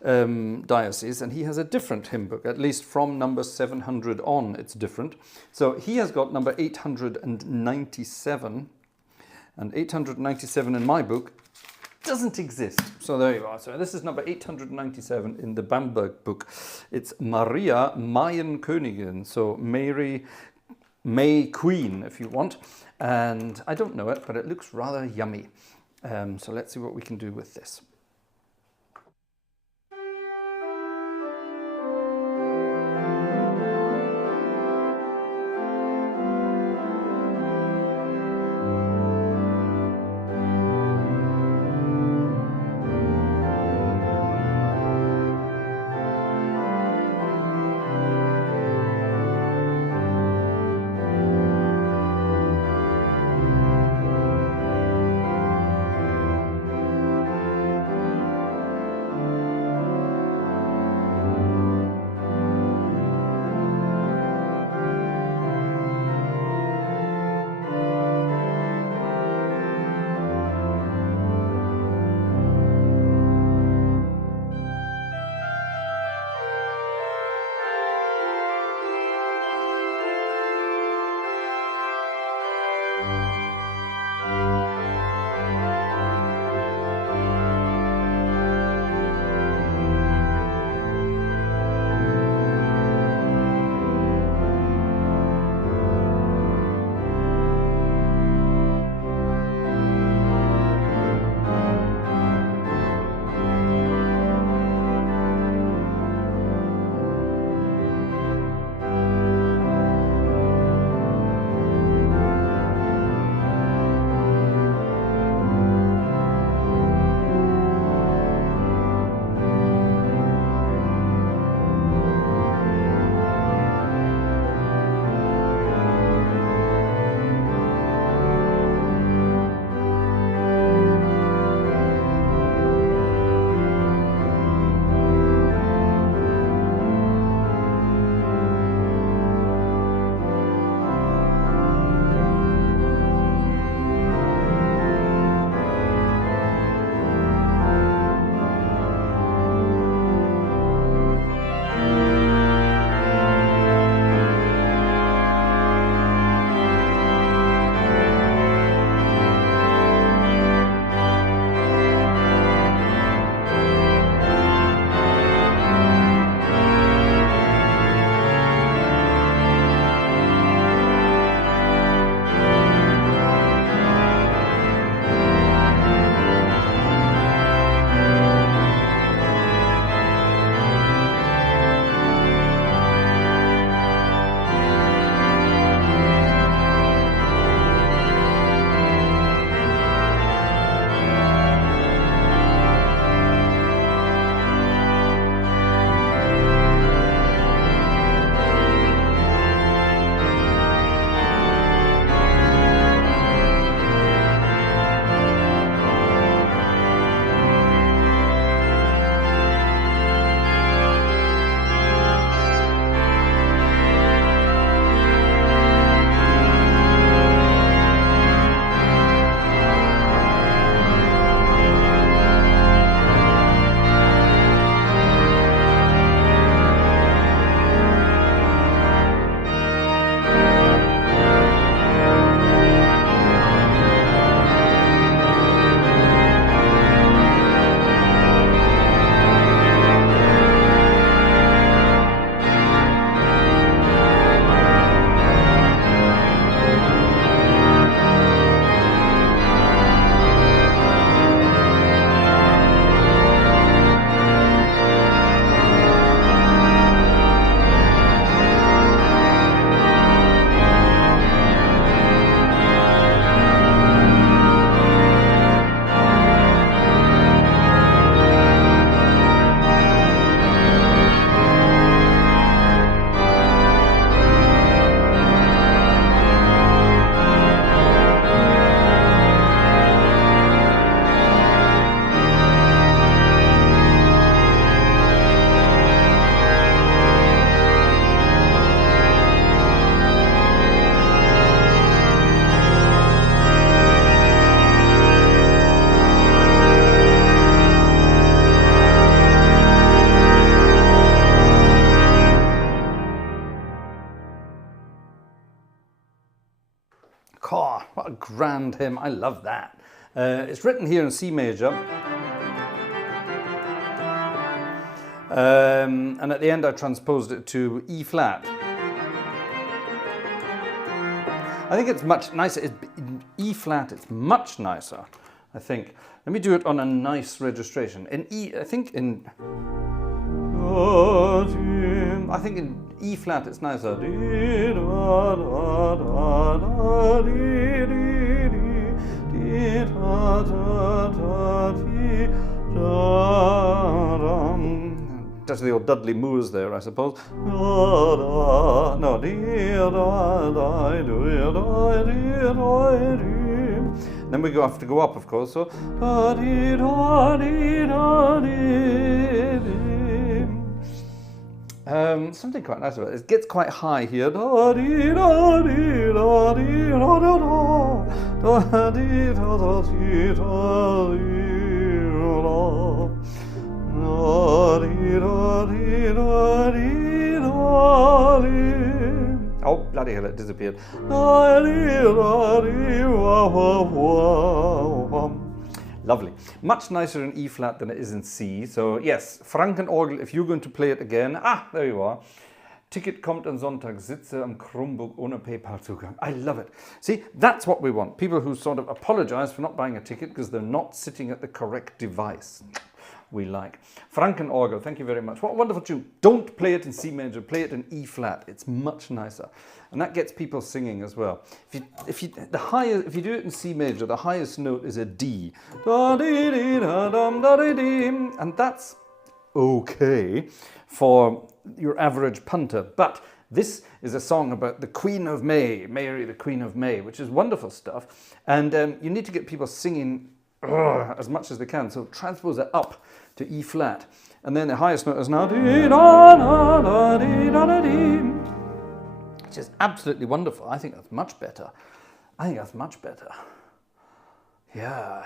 diocese, and he has a different hymn book, at least from number 700 on, it's different. So he has got number 897, and 897 in my book doesn't exist. So there you are. So this is number 897 in the Bamberg book. It's Maria Mayen Königin, so Mary May Queen, if you want. And I don't know it, but it looks rather yummy. So let's see what we can do with this. grand hymn. I love that. It's written here in C major. And at the end I transposed it to E flat. I think it's much nicer. In E flat, it's much nicer, I think. Let me do it on a nice registration. In E, I think in E flat it's nicer. That's the old Dudley Moors there, I suppose. No. Then we have to go up, of course. So. Something quite nice about it. It gets quite high here. Oh, bloody hell, it disappeared. Lovely. Much nicer in E flat than it is in C. So yes, Frankenorgel, if you're going to play it again. Ah, there you are. Ticket kommt am Sonntag, sitze am Chromebook ohne PayPal-Zugang. I love it. See, that's what we want. People who sort of apologize for not buying a ticket because they're not sitting at the correct device. We like. Frankenorgel, thank you very much. What a wonderful tune. Don't play it in C major, play it in E flat. It's much nicer. And that gets people singing as well. If you do it in C major, the highest note is a D. And that's okay for your average punter. But this is a song about the Queen of May, Mary, the Queen of May, which is wonderful stuff. And you need to get people singing as much as they can. So transpose it up to E flat. And then the highest note is now, which is absolutely wonderful. I think that's much better. Yeah.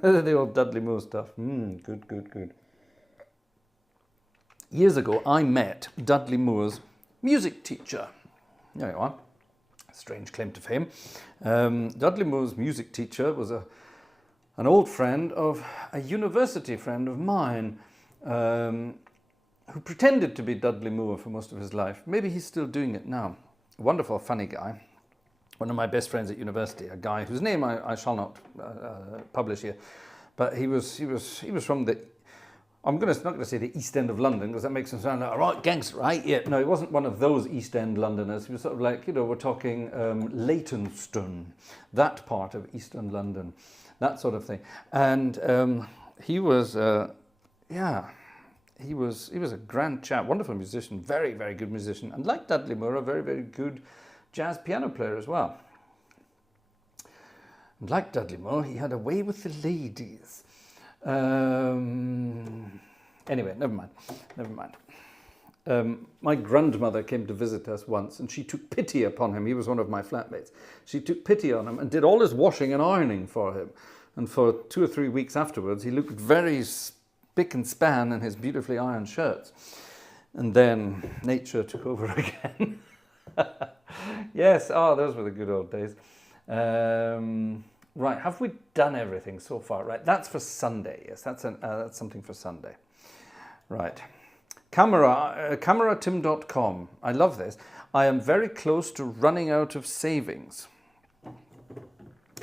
The old Dudley Moore stuff. Good. Years ago, I met Dudley Moore's music teacher. There you are. Strange claim to fame. Dudley Moore's music teacher was an old friend of a university friend of mine who pretended to be Dudley Moore for most of his life. Maybe he's still doing it now. A wonderful, funny guy. One of my best friends at university, a guy whose name I shall not publish here, but he was from the, not going to say the East End of London because that makes him sound like a right gangster, right? Yeah, no, he wasn't one of those East End Londoners. He was sort of like, we're talking Leytonstone, that part of East End London, that sort of thing. And he was a grand chap, wonderful musician, very, very good musician, and like Dudley Moore, a very, very good jazz piano player as well. And like Dudley Moore, he had a way with the ladies. Anyway, never mind. My grandmother came to visit us once and she took pity upon him. He was one of my flatmates. She took pity on him and did all his washing and ironing for him. And for 2 or 3 weeks afterwards, he looked very spick and span in his beautifully ironed shirts. And then nature took over again. Yes, those were the good old days. Right, have we done everything so far? Right, that's for Sunday. Yes, that's something for Sunday. Right, cameratim.com. I love this. I am very close to running out of savings.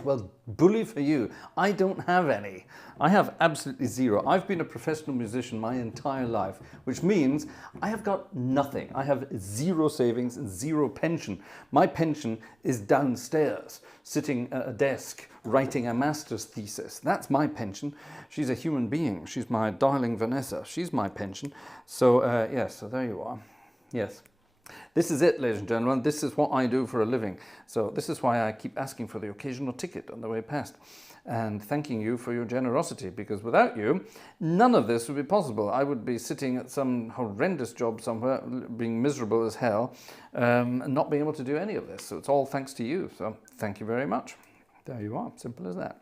Well, bully for you. I don't have any. I have absolutely zero. I've been a professional musician my entire life, which means I have got nothing. I have zero savings and zero pension. My pension is downstairs, sitting at a desk, writing a master's thesis. That's my pension. She's a human being. She's my darling Vanessa. She's my pension. So, yes, so there you are. Yes. This is it, ladies and gentlemen. This is what I do for a living. So this is why I keep asking for the occasional ticket on the way past and thanking you for your generosity, because without you, none of this would be possible. I would be sitting at some horrendous job somewhere, being miserable as hell, and not being able to do any of this. So it's all thanks to you. So thank you very much. There you are. Simple as that.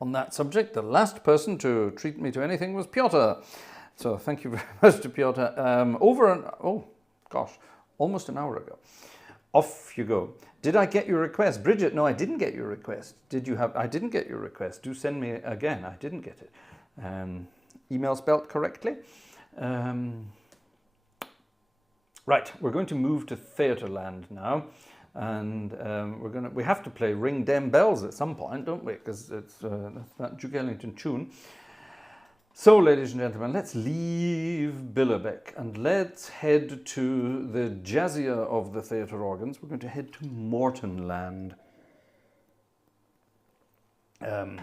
On that subject, the last person to treat me to anything was Piotr. So thank you very much to Piotr. Almost an hour ago. Off you go. Did I get your request? Bridget, no, I didn't get your request. Did you have? I didn't get your request. Do send me again. I didn't get it. Email spelt correctly. Right, we're going to move to Theatreland now. And we have to play Ring Dem Bells at some point, don't we? Because it's that Duke Ellington tune. So, ladies and gentlemen, let's leave Billerbeck and let's head to the jazzier of the theatre organs. We're going to head to Mortonland. The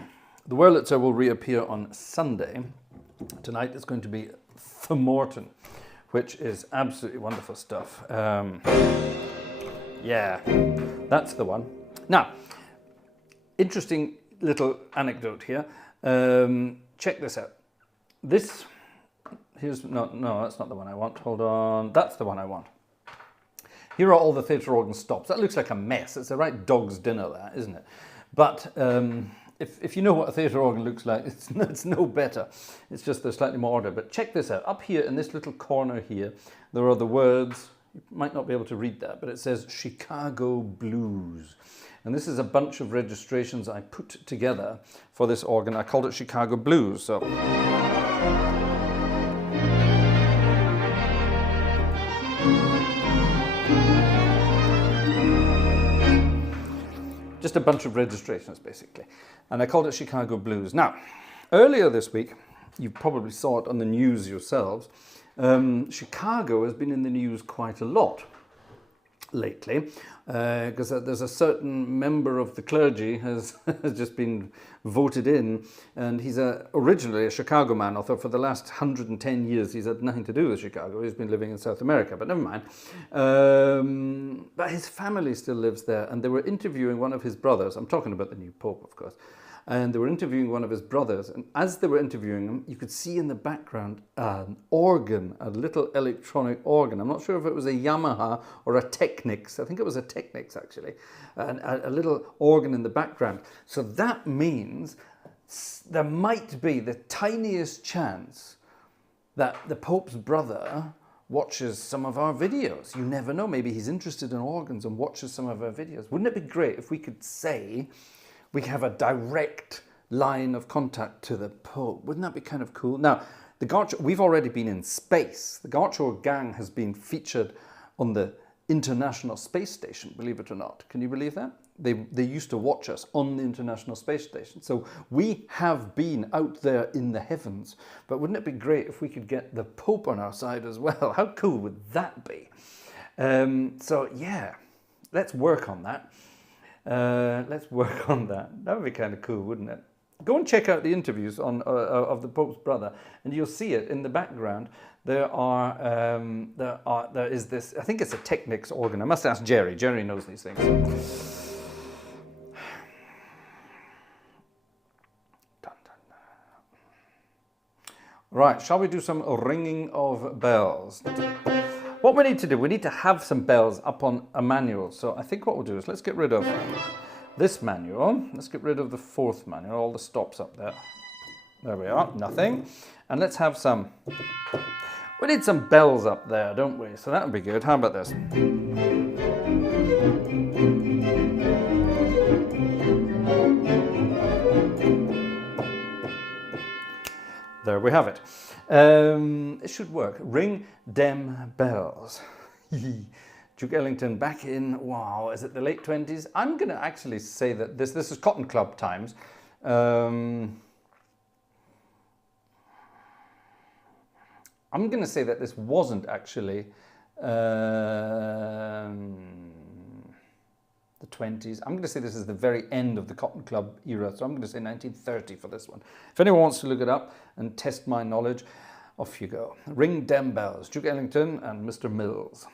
Wurlitzer will reappear on Sunday. Tonight it's going to be Thomorton, which is absolutely wonderful stuff. Yeah, that's the one. Now, interesting little anecdote here. Check this out. This, no, that's not the one I want. Hold on, that's the one I want. Here are all the theatre organ stops. That looks like a mess. It's a right dog's dinner, that, isn't it? But if you know what a theatre organ looks like, it's no better. It's just there's slightly more order. But check this out. Up here in this little corner here, there are the words. You might not be able to read that, but it says Chicago Blues. And this is a bunch of registrations I put together for this organ. I called it Chicago Blues. So just a bunch of registrations, basically. And I called it Chicago Blues. Now, earlier this week, you probably saw it on the news yourselves, Chicago has been in the news quite a lot lately, because there's a certain member of the clergy has just been voted in, and he's originally a Chicago man, although for the last 110 years he's had nothing to do with Chicago. He's been living in South America, but never mind. But his family still lives there, and they were interviewing one of his brothers. I'm talking about the new Pope, of course. And they were interviewing one of his brothers, and as they were interviewing him, you could see in the background an organ, a little electronic organ. I'm not sure if it was a Yamaha or a Technics. I think it was a Technics, actually. A little organ in the background. So that means there might be the tiniest chance that the Pope's brother watches some of our videos. You never know. Maybe he's interested in organs and watches some of our videos. Wouldn't it be great if we could say we have a direct line of contact to the Pope? Wouldn't that be kind of cool? Now, the Gartshore, we've already been in space. The Gartshore gang has been featured on the International Space Station, believe it or not. Can you believe that? They used to watch us on the International Space Station. So we have been out there in the heavens. But wouldn't it be great if we could get the Pope on our side as well? How cool would that be? So yeah, let's work on that. Let's work on that. That would be kind of cool, wouldn't it? Go and check out the interviews of the Pope's brother, and you'll see it in the background. There is this. I think it's a Technics organ. I must ask Jerry. Jerry knows these things. Right, shall we do some ringing of bells? What we need to do, we need to have some bells up on a manual. So I think what we'll do is let's get rid of this manual. Let's get rid of the fourth manual, all the stops up there. There we are, nothing. And let's have some, we need some bells up there, don't we? So that would be good. How about this? There we have it. It should work. Ring dem bells. Duke Ellington back in, wow, is it the late 20s? I'm going to actually say that this is Cotton Club times. I'm going to say that this wasn't actually the 20s. I'm going to say this is the very end of the Cotton Club era, so I'm going to say 1930 for this one. If anyone wants to look it up and test my knowledge, off you go. Ring dem bells, Duke Ellington and Mr. Mills.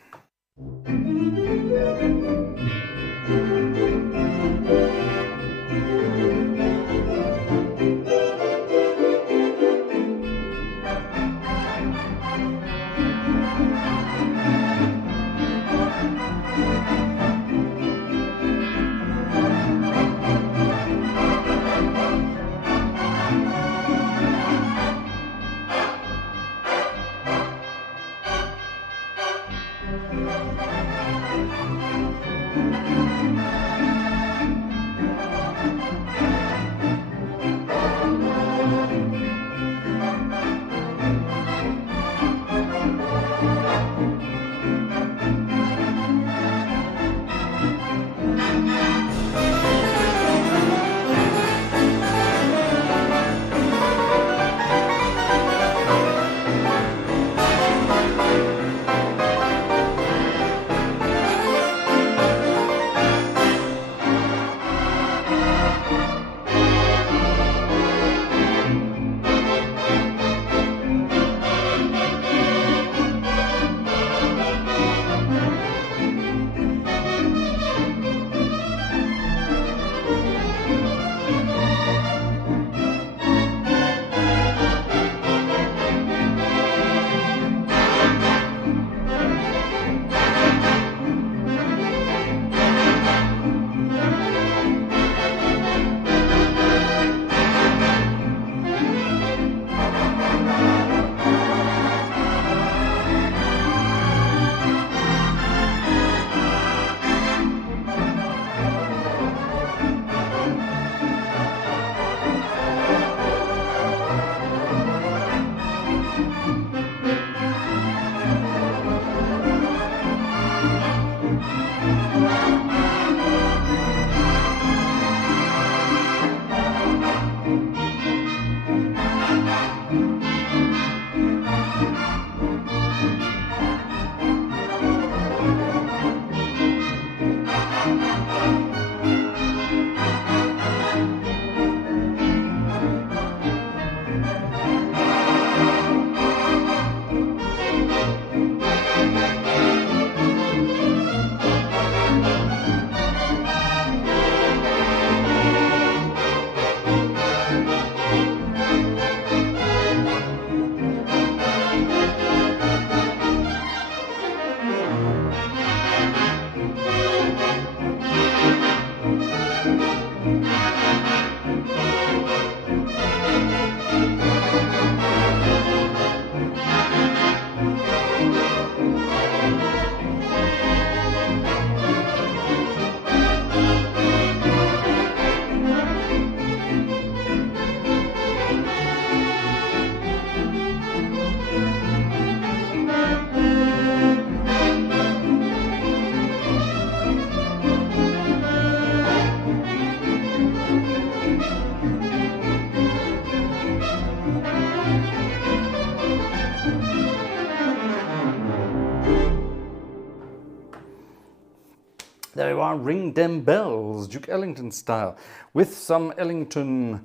There you are, Ring Dem Bells, Duke Ellington style, with some Ellington.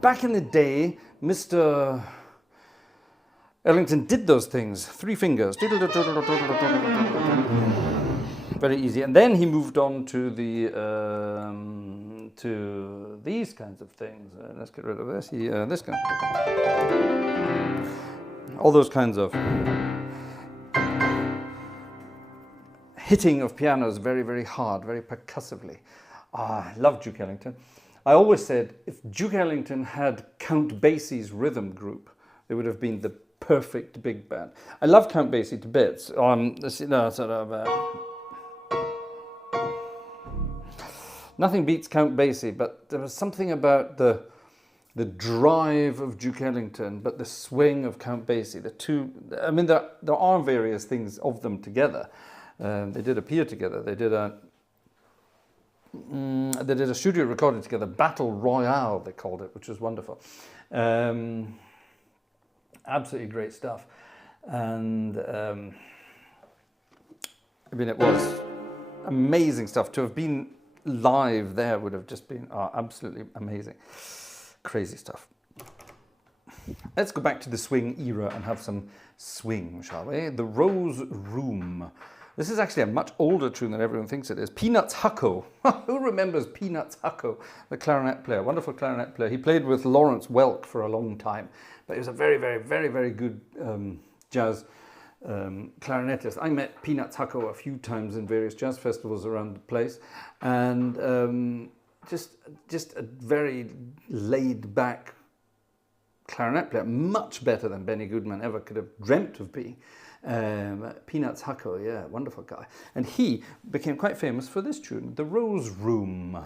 Back in the day, Mr. Ellington did those things, 3 fingers. Very easy. And then he moved on to the to these kinds of things. Let's get rid of this. This kind. All those kinds of hitting of pianos very, very hard, very percussively. I love Duke Ellington. I always said if Duke Ellington had Count Basie's rhythm group, it would have been the perfect big band. I love Count Basie to bits. Nothing beats Count Basie, but there was something about the drive of Duke Ellington, but the swing of Count Basie. The two, I mean, there are various things of them together. They did appear together. They did a studio recording together, Battle Royale they called it, which was wonderful. Absolutely great stuff. And I mean, it was amazing stuff. To have been live there would have just been absolutely amazing. Crazy stuff. Let's go back to the swing era and have some swing, shall we? The Rose Room. This is actually a much older tune than everyone thinks it is. Peanuts Hucko. Who remembers Peanuts Hucko, the clarinet player, wonderful clarinet player. He played with Lawrence Welk for a long time, but he was a very, very, very, very good jazz clarinetist. I met Peanuts Hucko a few times in various jazz festivals around the place, and just a very laid-back clarinet player, much better than Benny Goodman ever could have dreamt of being. Peanuts Hucko, yeah, wonderful guy. And he became quite famous for this tune, The Rose Room.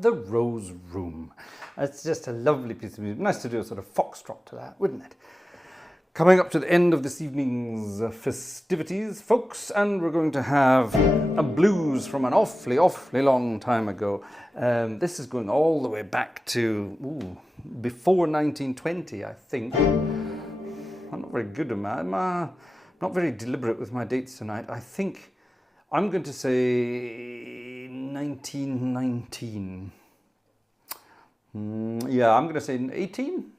The Rose Room. It's just a lovely piece of music. Nice to do a sort of foxtrot to that, wouldn't it? Coming up to the end of this evening's festivities, folks, and we're going to have a blues from an awfully long time ago. This is going all the way back to before 1920, I think. I'm not very good at that. I'm not very deliberate with my dates tonight. I think I'm going to say 1919. Yeah, I'm going to say 18?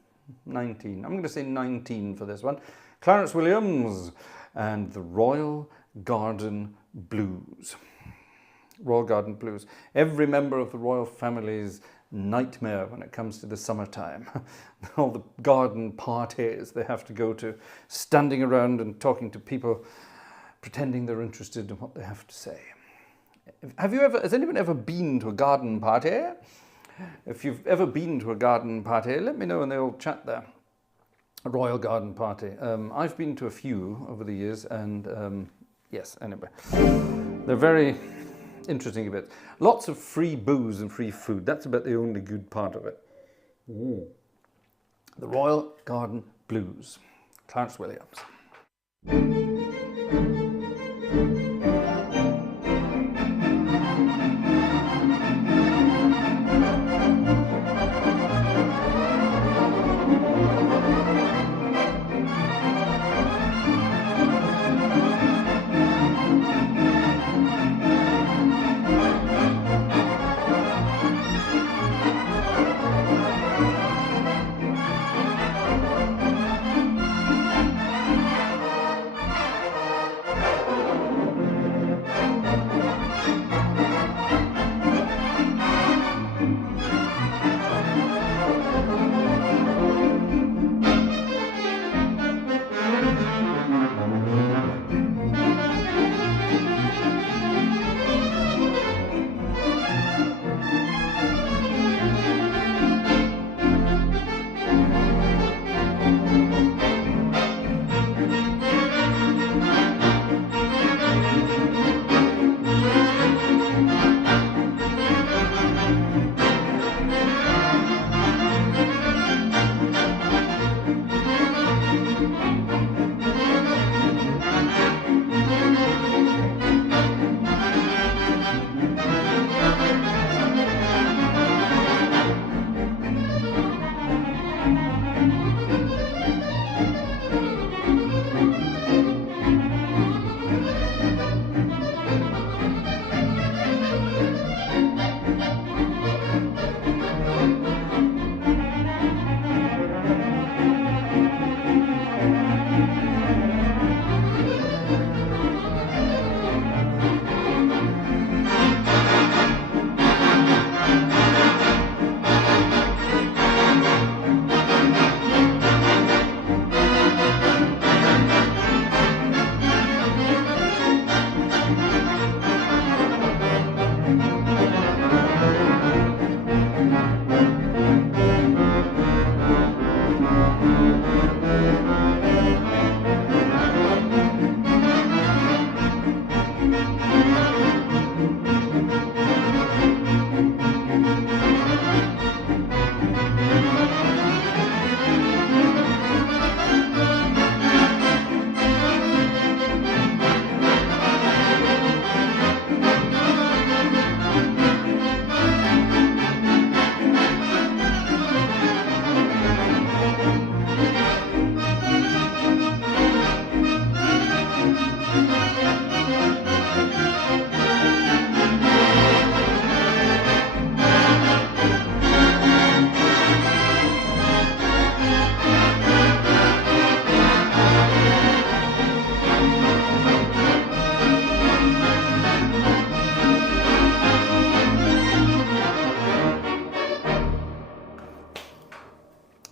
19. I'm going to say 19 for this one. Clarence Williams and the Royal Garden Blues. Royal Garden Blues. Every member of the royal family's nightmare when it comes to the summertime. All the garden parties they have to go to, standing around and talking to people, pretending they're interested in what they have to say. Has anyone ever been to a garden party? If you've ever been to a garden party, let me know in the old chat there. A royal garden party. I've been to a few over the years, and yes, anyway. They're very interesting a bit. Lots of free booze and free food. That's about the only good part of it. The Royal Garden Blues. Clarence Williams.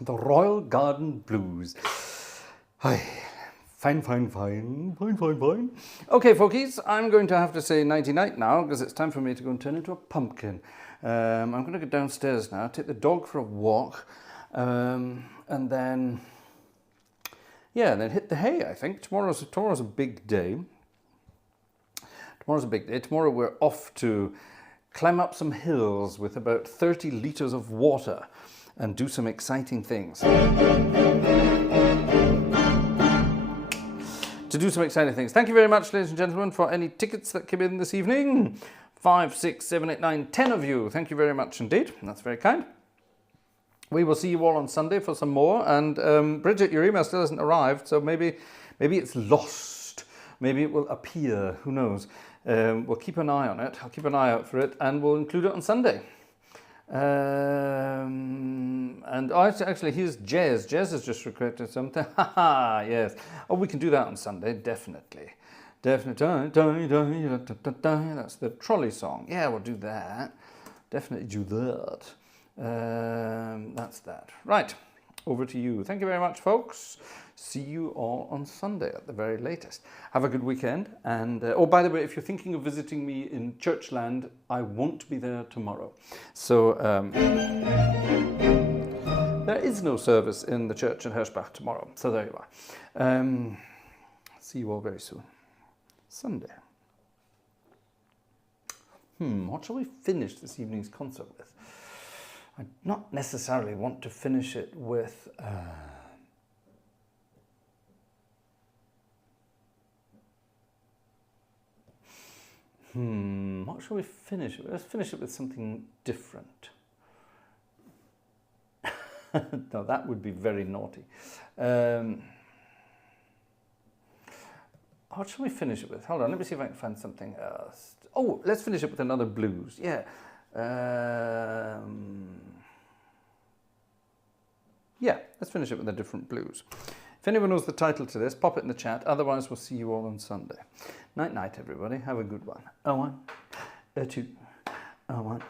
The Royal Garden Blues. Hi. Fine. Okay, folkies, I'm going to have to say nighty-night now because it's time for me to go and turn into a pumpkin. I'm going to go downstairs now, take the dog for a walk, and then, yeah, then hit the hay, I think. Tomorrow's a big day. Tomorrow we're off to climb up some hills with about 30 litres of water and do some exciting things. Thank you very much, ladies and gentlemen, for any tickets that came in this evening. 5, 6, 7, 8, 9, 10 of you. Thank you very much indeed. That's very kind. We will see you all on Sunday for some more. And Bridget, your email still hasn't arrived, so maybe it's lost. Maybe it will appear. Who knows? We'll keep an eye on it. I'll keep an eye out for it, and we'll include it on Sunday. And actually, here's Jez. Jez has just requested something. Haha, yes. Oh, we can do that on Sunday, definitely. That's the trolley song. Yeah, we'll do that. Definitely do that. That's that. Right, over to you. Thank you very much, folks. See you all on Sunday at the very latest. Have a good weekend. And oh, by the way, if you're thinking of visiting me in Churchland, I won't be there tomorrow. So there is no service in the church in Hirschbach tomorrow. So there you are. See you all very soon. Sunday. What shall we finish this evening's concert with? I not necessarily want to finish it with... what shall we finish it with? Let's finish it with something different. No, that would be very naughty. What shall we finish it with? Hold on, let me see if I can find something else. Oh, let's finish it with another blues. Yeah. Yeah, let's finish it with a different blues. If anyone knows the title to this, pop it in the chat. Otherwise, we'll see you all on Sunday. Night, night, everybody. Have a good one. A 1, a 2, a 1.